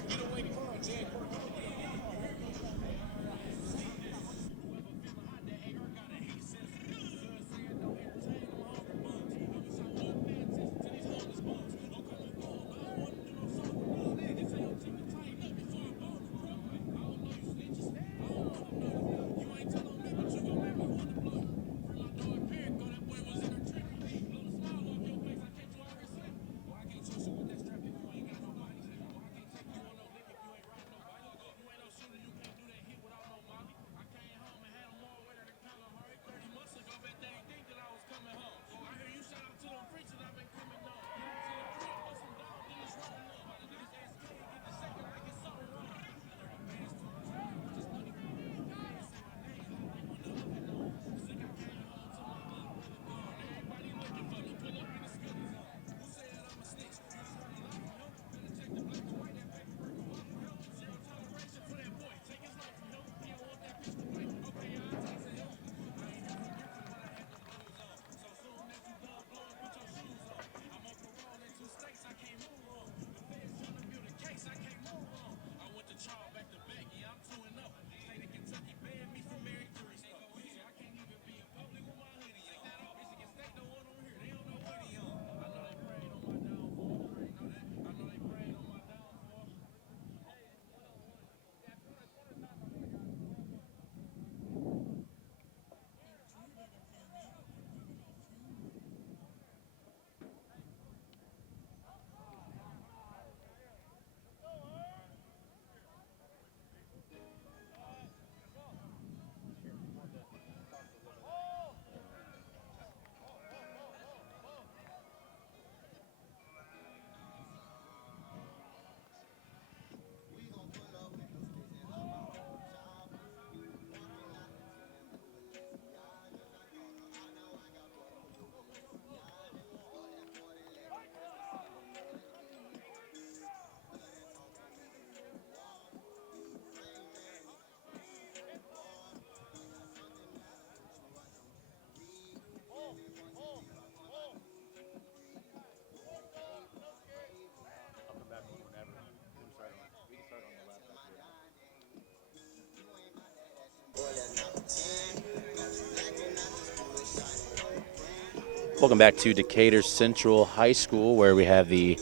Welcome back to Decatur Central High School, where we have the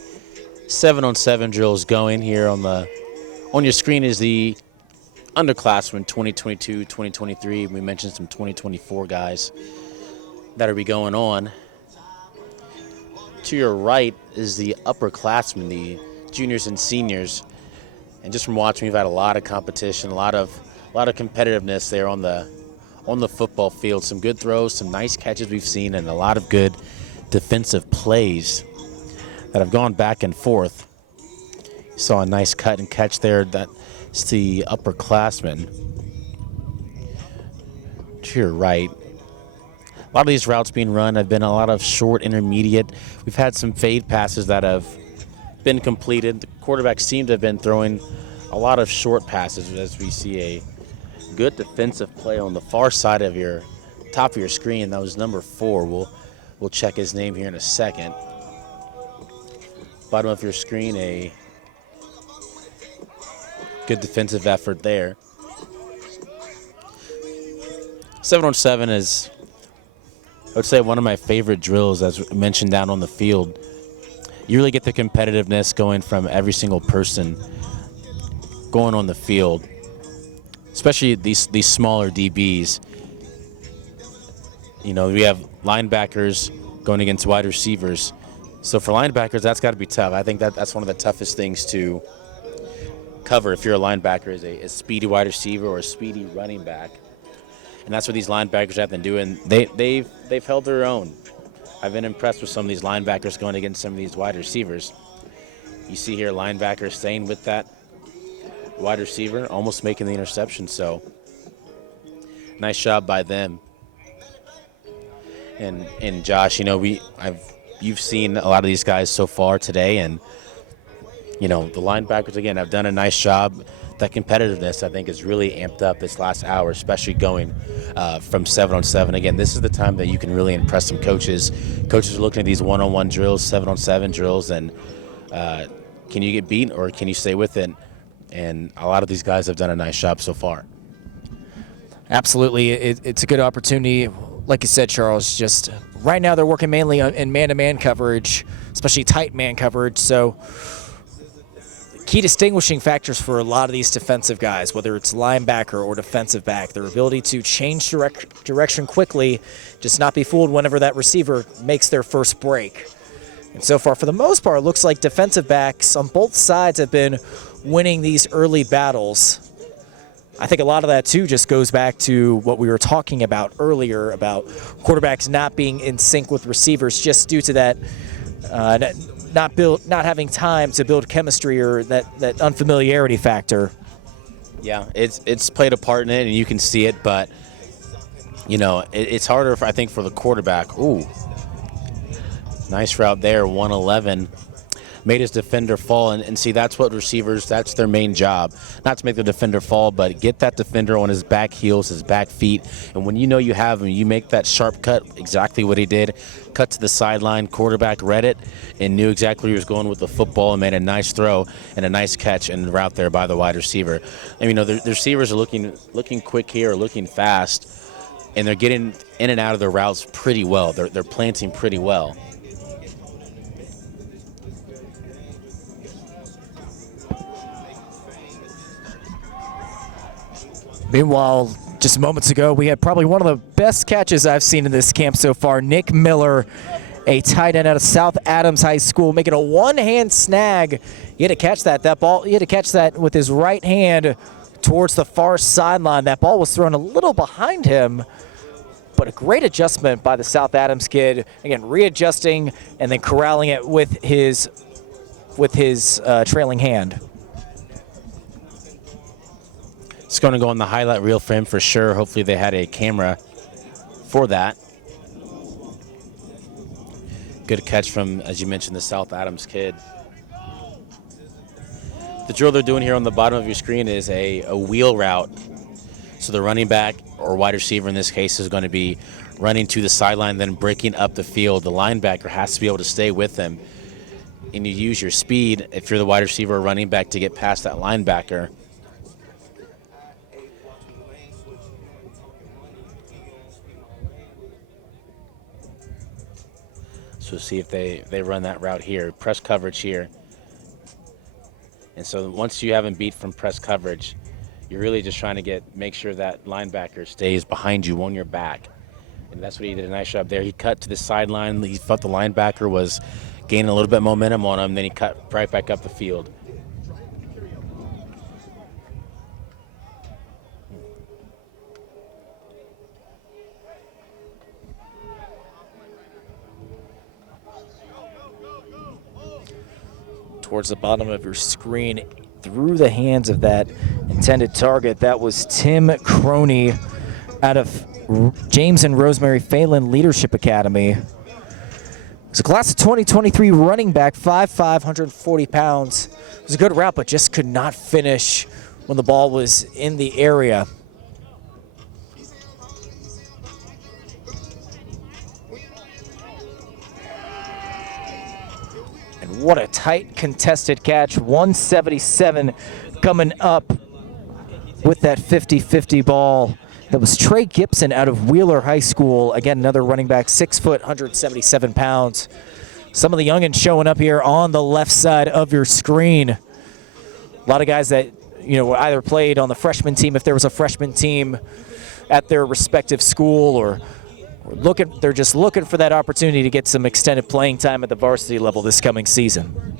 7-on-7 drills going. Here on your screen is the underclassmen 2022, 2023. We mentioned some 2024 guys that will be going on. To your right is the upperclassmen, the juniors and seniors. And just from watching, we've had a lot of competition, a lot of competitiveness there on the football field. Some good throws, some nice catches we've seen, and a lot of good defensive plays that have gone back and forth. You saw a nice cut and catch there. That's the upperclassmen. To your right, a lot of these routes being run have been a lot of short, intermediate. We've had some fade passes that have been completed. The quarterbacks seem to have been throwing a lot of short passes as we see a good defensive play on the far side of your top of your screen. That was number 4. We'll check his name here in a second. Bottom of your screen, a good defensive effort there. 7-on-7 is, I would say, one of my favorite drills, as mentioned down on the field. You really get the competitiveness going from every single person going on the field. especially these smaller DBs. You know, we have linebackers going against wide receivers. So for linebackers, that's got to be tough. I think that's one of the toughest things to cover if you're a linebacker, is a speedy wide receiver or a speedy running back. And that's what these linebackers have been doing. They've held their own. I've been impressed with some of these linebackers going against some of these wide receivers. You see here linebackers staying with that wide receiver, almost making the interception. So nice job by them. And Josh, you know, you've seen a lot of these guys so far today, and you know, the linebackers again have done a nice job. That competitiveness, I think, is really amped up this last hour, especially going from 7-on-7. Again, this is the time that you can really impress some coaches. Coaches are looking at these 1-on-1 drills, 7-on-7 drills, and can you get beat or can you stay with it? And a lot of these guys have done a nice job so far. Absolutely. It's a good opportunity. Like you said, Charles, just right now they're working mainly in man-to-man coverage, especially tight man coverage. So key distinguishing factors for a lot of these defensive guys, whether it's linebacker or defensive back, their ability to change direction quickly, just not be fooled whenever that receiver makes their first break. And so far, for the most part, it looks like defensive backs on both sides have been winning these early battles. I think a lot of that, too, just goes back to what we were talking about earlier about quarterbacks not being in sync with receivers just due to that not having time to build chemistry or that unfamiliarity factor. Yeah, it's played a part in it, and you can see it, but, you know, it's harder, I think, for the quarterback. Ooh, nice route there, 111. Made his defender fall, and see, that's what receivers, that's their main job. Not to make the defender fall, but get that defender on his back heels, his back feet, and when you know you have him, you make that sharp cut, exactly what he did, cut to the sideline, quarterback read it, and knew exactly where he was going with the football and made a nice throw and a nice catch and route there by the wide receiver. And, you know, the receivers are looking quick here, looking fast, and they're getting in and out of their routes pretty well. They're planting pretty well. Meanwhile, just moments ago, we had probably one of the best catches I've seen in this camp so far. Nick Miller, a tight end out of South Adams High School, making a one-hand snag. He had to catch that ball. He had to catch that with his right hand towards the far sideline. That ball was thrown a little behind him, but a great adjustment by the South Adams kid. Again, readjusting and then corralling it with his trailing hand. It's going to go on the highlight reel for him for sure. Hopefully they had a camera for that. Good catch from, as you mentioned, the South Adams kid. The drill they're doing here on the bottom of your screen is a wheel route. So the running back, or wide receiver in this case, is going to be running to the sideline, then breaking up the field. The linebacker has to be able to stay with them. And you use your speed, if you're the wide receiver or running back, to get past that linebacker. So see if they run that route here. Press coverage here. And so once you have him beat from press coverage, you're really just trying to make sure that linebacker stays behind you on your back. And that's what he did a nice job there. He cut to the sideline. He thought the linebacker was gaining a little bit of momentum on him. Then he cut right back up the field. Towards the bottom of your screen, through the hands of that intended target. That was Tim Croney out of James and Rosemary Phelan Leadership Academy. It's a class of 2023 running back, 5'5", 140 pounds. It was a good route, but just could not finish when the ball was in the area. And what a tight contested catch. 177 coming up with that 50-50 ball. That was Trey Gibson out of Wheeler High School. Again, another running back, 6 foot, 177 pounds. Some of the youngins showing up here on the left side of your screen. A lot of guys that either played on the freshman team if there was a freshman team at their respective school, or they're just looking for that opportunity to get some extended playing time at the varsity level this coming season.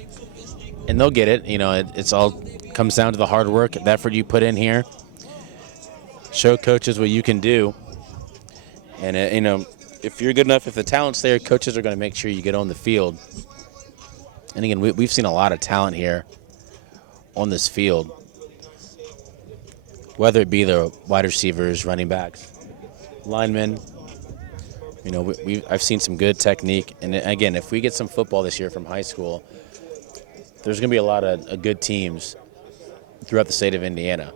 And they'll get it. It's all comes down to the hard work, the effort you put in here. Show coaches what you can do. And, if you're good enough, if the talent's there, coaches are going to make sure you get on the field. And again, we've seen a lot of talent here on this field, whether it be the wide receivers, running backs, linemen. I've seen some good technique. And again, if we get some football this year from high school, there's going to be a lot of good teams throughout the state of Indiana.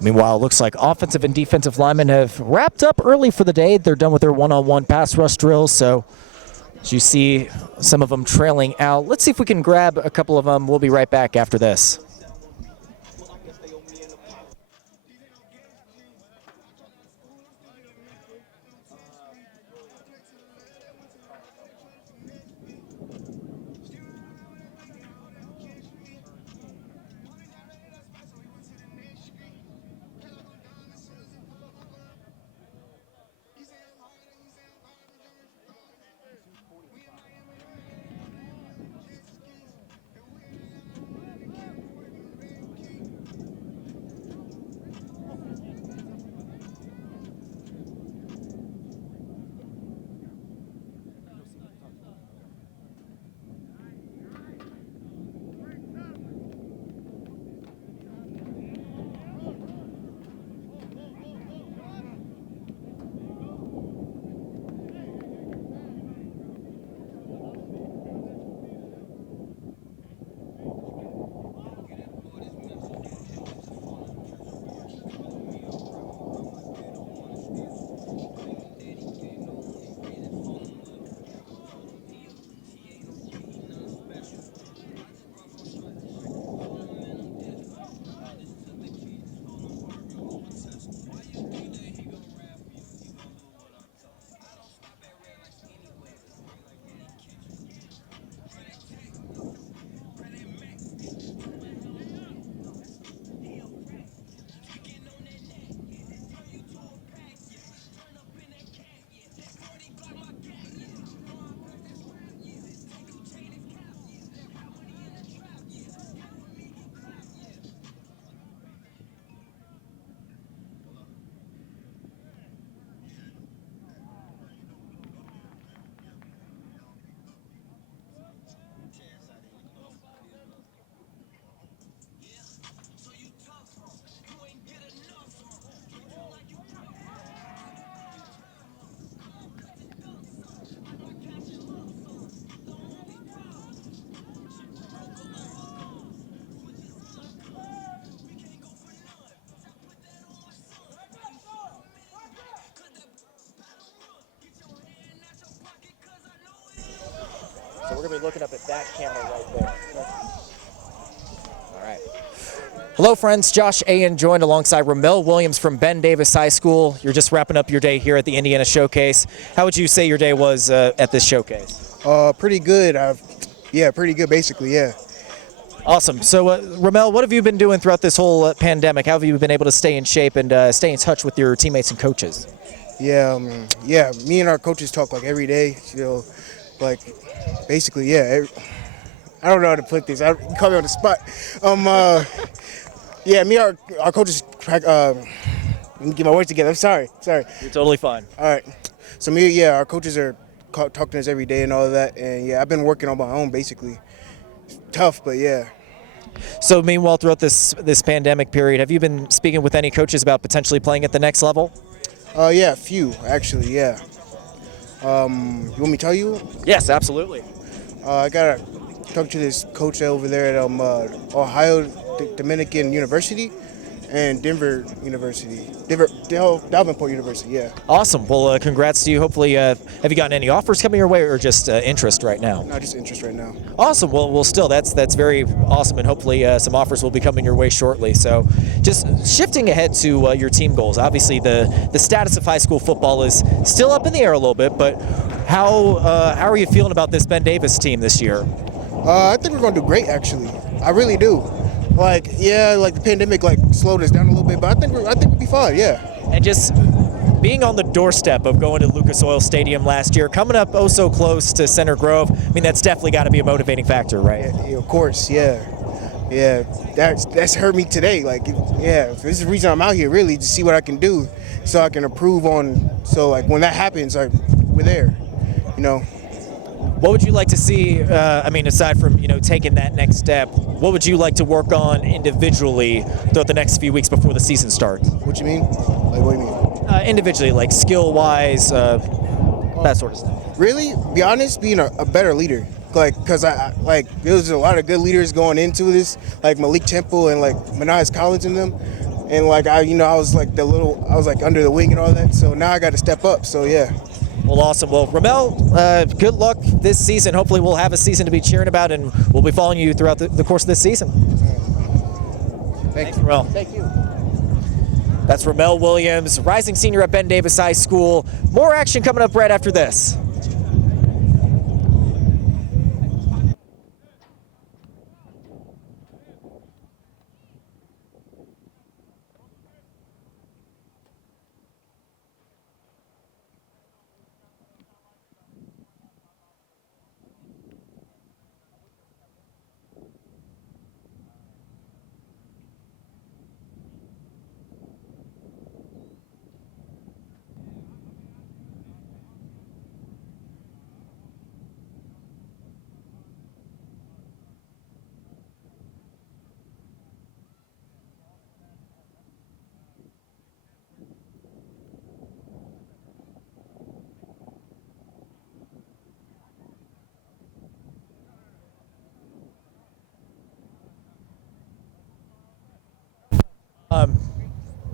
Meanwhile, it looks like offensive and defensive linemen have wrapped up early for the day. They're done with their one-on-one pass rush drills, so as you see some of them trailing out. Let's see if we can grab a couple of them. We'll be right back after this. So we're going to be looking up at that camera right there. All right. Hello, friends. Josh Ayen joined alongside Ramel Williams from Ben Davis High School. You're just wrapping up your day here at the Indiana Showcase. How would you say your day was at this showcase? Pretty good. Pretty good, basically, yeah. Awesome. So, Ramel, what have you been doing throughout this whole pandemic? How have you been able to stay in shape and stay in touch with your teammates and coaches? Yeah, me and our coaches talk like every day, like basically, yeah. I don't know how to put this. You caught me on the spot. Me and our coaches, let me get my words together. I'm sorry. You're totally fine. All right. So our coaches are talking to us every day and all of that. And I've been working on my own basically. Tough, but yeah. So meanwhile, throughout this pandemic period, have you been speaking with any coaches about potentially playing at the next level? A few actually, yeah. You want me to tell you? Yes, absolutely. I got to talk to this coach over there at Ohio Dominican University, and Denver University, Davenport University. Yeah. Awesome. Well, congrats to you. Hopefully, have you gotten any offers coming your way, or just interest right now? Not just interest right now. Awesome. Well, still, that's very awesome, and hopefully, some offers will be coming your way shortly. So, just shifting ahead to your team goals. Obviously, the status of high school football is still up in the air a little bit, but how are you feeling about this Ben Davis team this year? I think we're gonna do great. Actually, I really do. Like, yeah, like the pandemic like slowed us down a little bit, but I think we'll be fine. Yeah. And just being on the doorstep of going to Lucas Oil Stadium last year, coming up oh so close to Center Grove, I mean, that's definitely got to be a motivating factor, right? Yeah, of course. Yeah. Yeah. That's hurt me today. Like, yeah, this is the reason I'm out here, really, to see what I can do, so I can improve on. So like when that happens, like we're there. You know. What would you like to see, I mean, aside from, taking that next step, what would you like to work on individually throughout the next few weeks before the season starts? What you mean? Like, what do you mean? Individually, like skill-wise, that sort of stuff. Really, be honest, being a better leader. Like, cause I like there's a lot of good leaders going into this, like Malik Temple and like Manias Collins and them, and like I was like I was like under the wing and all that. So now I got to step up. So yeah. Well, awesome. Well, Ramel, good luck this season. Hopefully we'll have a season to be cheering about, and we'll be following you throughout the course of this season. Thanks, Ramel. Thank you. That's Ramel Williams, rising senior at Ben Davis High School. More action coming up right after this.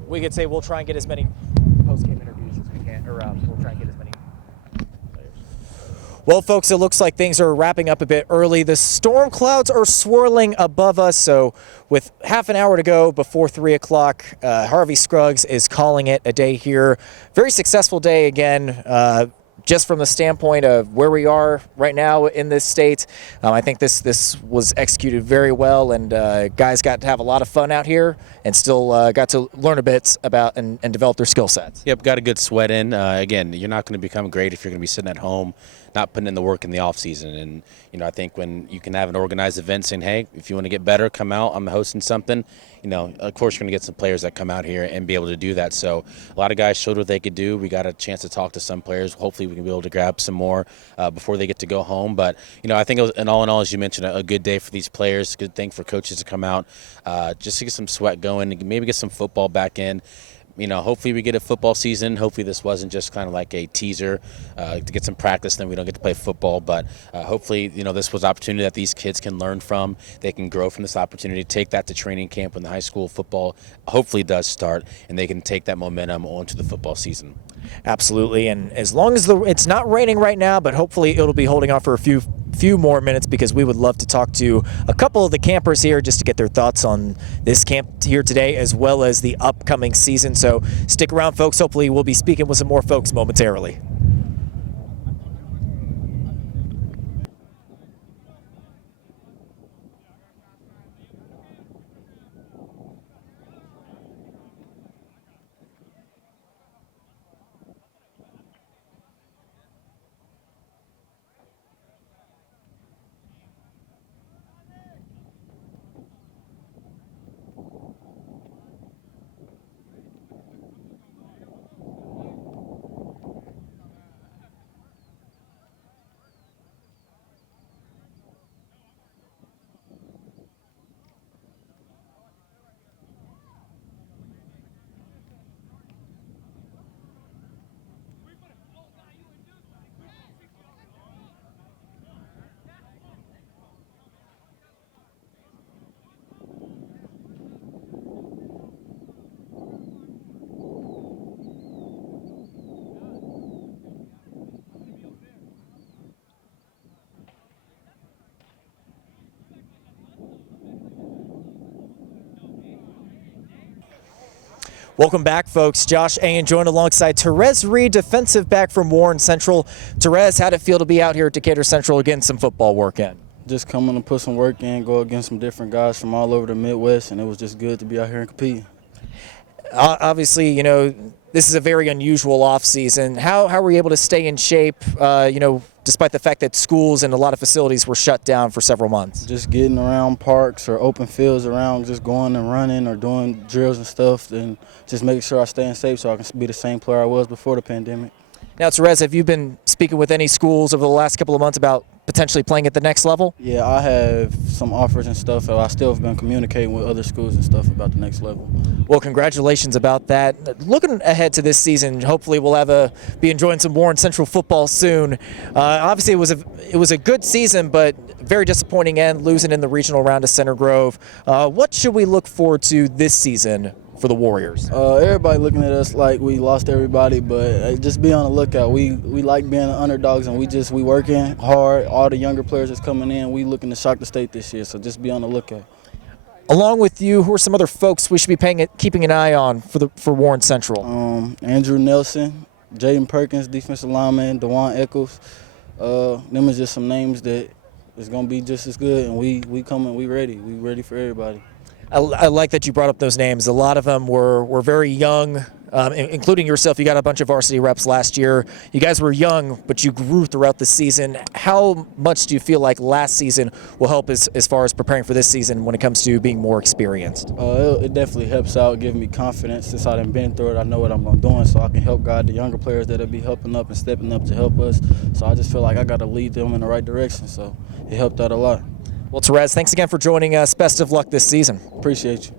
We could say we'll try and get as many post-game interviews as we can, or we'll try and get as many. Well, folks, it looks like things are wrapping up a bit early. The storm clouds are swirling above us, so with half an hour to go before 3 o'clock, Harvey Scruggs is calling it a day here. Very successful day again. Just from the standpoint of where we are right now in this state, I think this was executed very well, and guys got to have a lot of fun out here and still got to learn a bit about and develop their skill sets. Yep, got a good sweat in. Again, you're not going to become great if you're going to be sitting at home, not putting in the work in the off season. And I think when you can have an organized event saying, hey, if you want to get better, come out. I'm hosting something. Of course, you're going to get some players that come out here and be able to do that. So a lot of guys showed what they could do. We got a chance to talk to some players. Hopefully, we can be able to grab some more before they get to go home. But I think it was, in all, as you mentioned, a good day for these players. Good thing for coaches to come out, just to get some sweat going, maybe get some football back in. Hopefully we get a football season. Hopefully this wasn't just kind of like a teaser to get some practice, then we don't get to play football. But hopefully, this was an opportunity that these kids can learn from. They can grow from this opportunity, take that to training camp when the high school football hopefully does start, and they can take that momentum onto the football season. Absolutely, and as long as it's not raining right now, but hopefully it'll be holding off for a few more minutes, because we would love to talk to a couple of the campers here just to get their thoughts on this camp here today as well as the upcoming season. So stick around, folks. Hopefully we'll be speaking with some more folks momentarily. Welcome back, folks. Josh Ayen joined alongside Therese Reed, defensive back from Warren Central. Therese, how'd it feel to be out here at Decatur Central getting some football work in? Just coming to put some work in, go against some different guys from all over the Midwest, and it was just good to be out here and compete. Obviously, this is a very unusual offseason. How were you able to stay in shape, despite the fact that schools and a lot of facilities were shut down for several months? Just getting around parks or open fields around, just going and running or doing drills and stuff, and just making sure I stay safe so I can be the same player I was before the pandemic. Now, Therese, have you been speaking with any schools over the last couple of months about potentially playing at the next level? Yeah, I have some offers and stuff. I still have been communicating with other schools and stuff about the next level. Well, congratulations about that. Looking ahead to this season, hopefully we'll be enjoying some Warren Central football soon. Obviously, it was a good season, but very disappointing end, losing in the regional round to Center Grove. What should we look forward to this season for the Warriors? Everybody looking at us like we lost everybody, but just be on the lookout. We like being the underdogs, and we working hard. All the younger players that's coming in, we looking to shock the state this year, so just be on the lookout. Along with you, who are some other folks we should be keeping an eye on for Warren Central? Andrew Nelson, Jaden Perkins, defensive lineman, Dewan Eccles. Them is just some names that is going to be just as good, and we coming, we ready for everybody. I like that you brought up those names. A lot of them were very young, including yourself. You got a bunch of varsity reps last year. You guys were young, but you grew throughout the season. How much do you feel like last season will help as far as preparing for this season when it comes to being more experienced? It definitely helps out, giving me confidence. Since I done been through it, I know what I'm doing, so I can help guide the younger players that'll be helping up and stepping up to help us. So I just feel like I got to lead them in the right direction, so it helped out a lot. Well, Therese, thanks again for joining us. Best of luck this season. Appreciate you.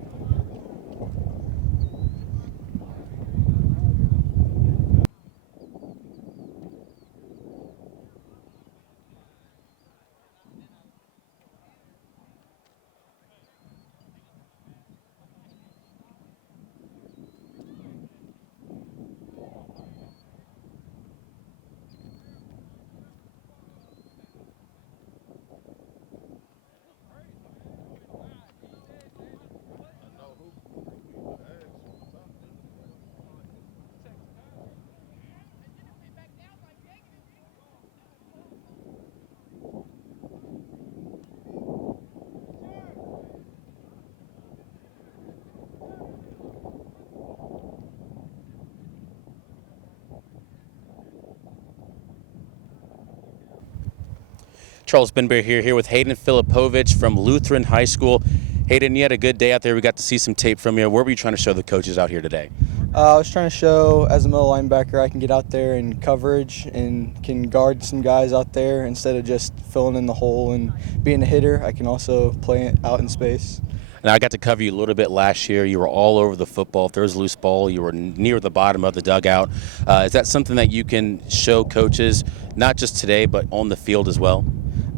Charles Benberry here with Hayden Filipovich from Lutheran High School. Hayden, you had a good day out there. We got to see some tape from you. What were you trying to show the coaches out here today? I was trying to show, as a middle linebacker, I can get out there in coverage and can guard some guys out there instead of just filling in the hole and being a hitter. I can also play it out in space. Now, I got to cover you a little bit last year. You were all over the football. If there was a loose ball, you were near the bottom of the dugout. Is that something that you can show coaches, not just today, but on the field as well?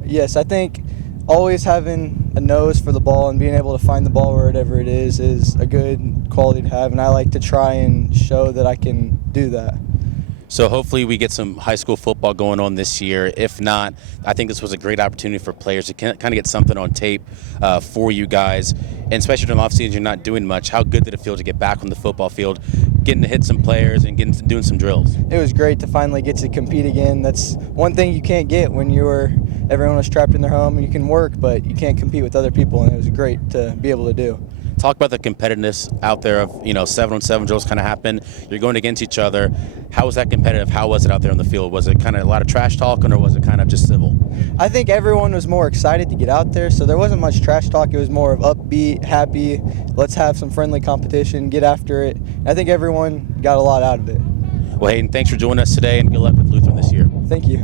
Yes, I think always having a nose for the ball and being able to find the ball wherever it is a good quality to have, and I like to try and show that I can do that. So hopefully we get some high school football going on this year. If not, I think this was a great opportunity for players to kind of get something on tape for you guys. And especially during the offseason, you're not doing much. How good did it feel to get back on the football field, getting to hit some players and doing some drills? It was great to finally get to compete again. That's one thing you can't get when everyone was trapped in their home. You can work, but you can't compete with other people, and it was great to be able to do. Talk about the competitiveness out there of, 7-on-7 drills kind of happen. You're going against each other. How was that competitive? How was it out there on the field? Was it kind of a lot of trash talking, or was it kind of just civil? I think everyone was more excited to get out there, so there wasn't much trash talk. It was more of upbeat, happy, let's have some friendly competition, get after it. I think everyone got a lot out of it. Well, Hayden, thanks for joining us today, and good luck with Lutheran this year. Thank you.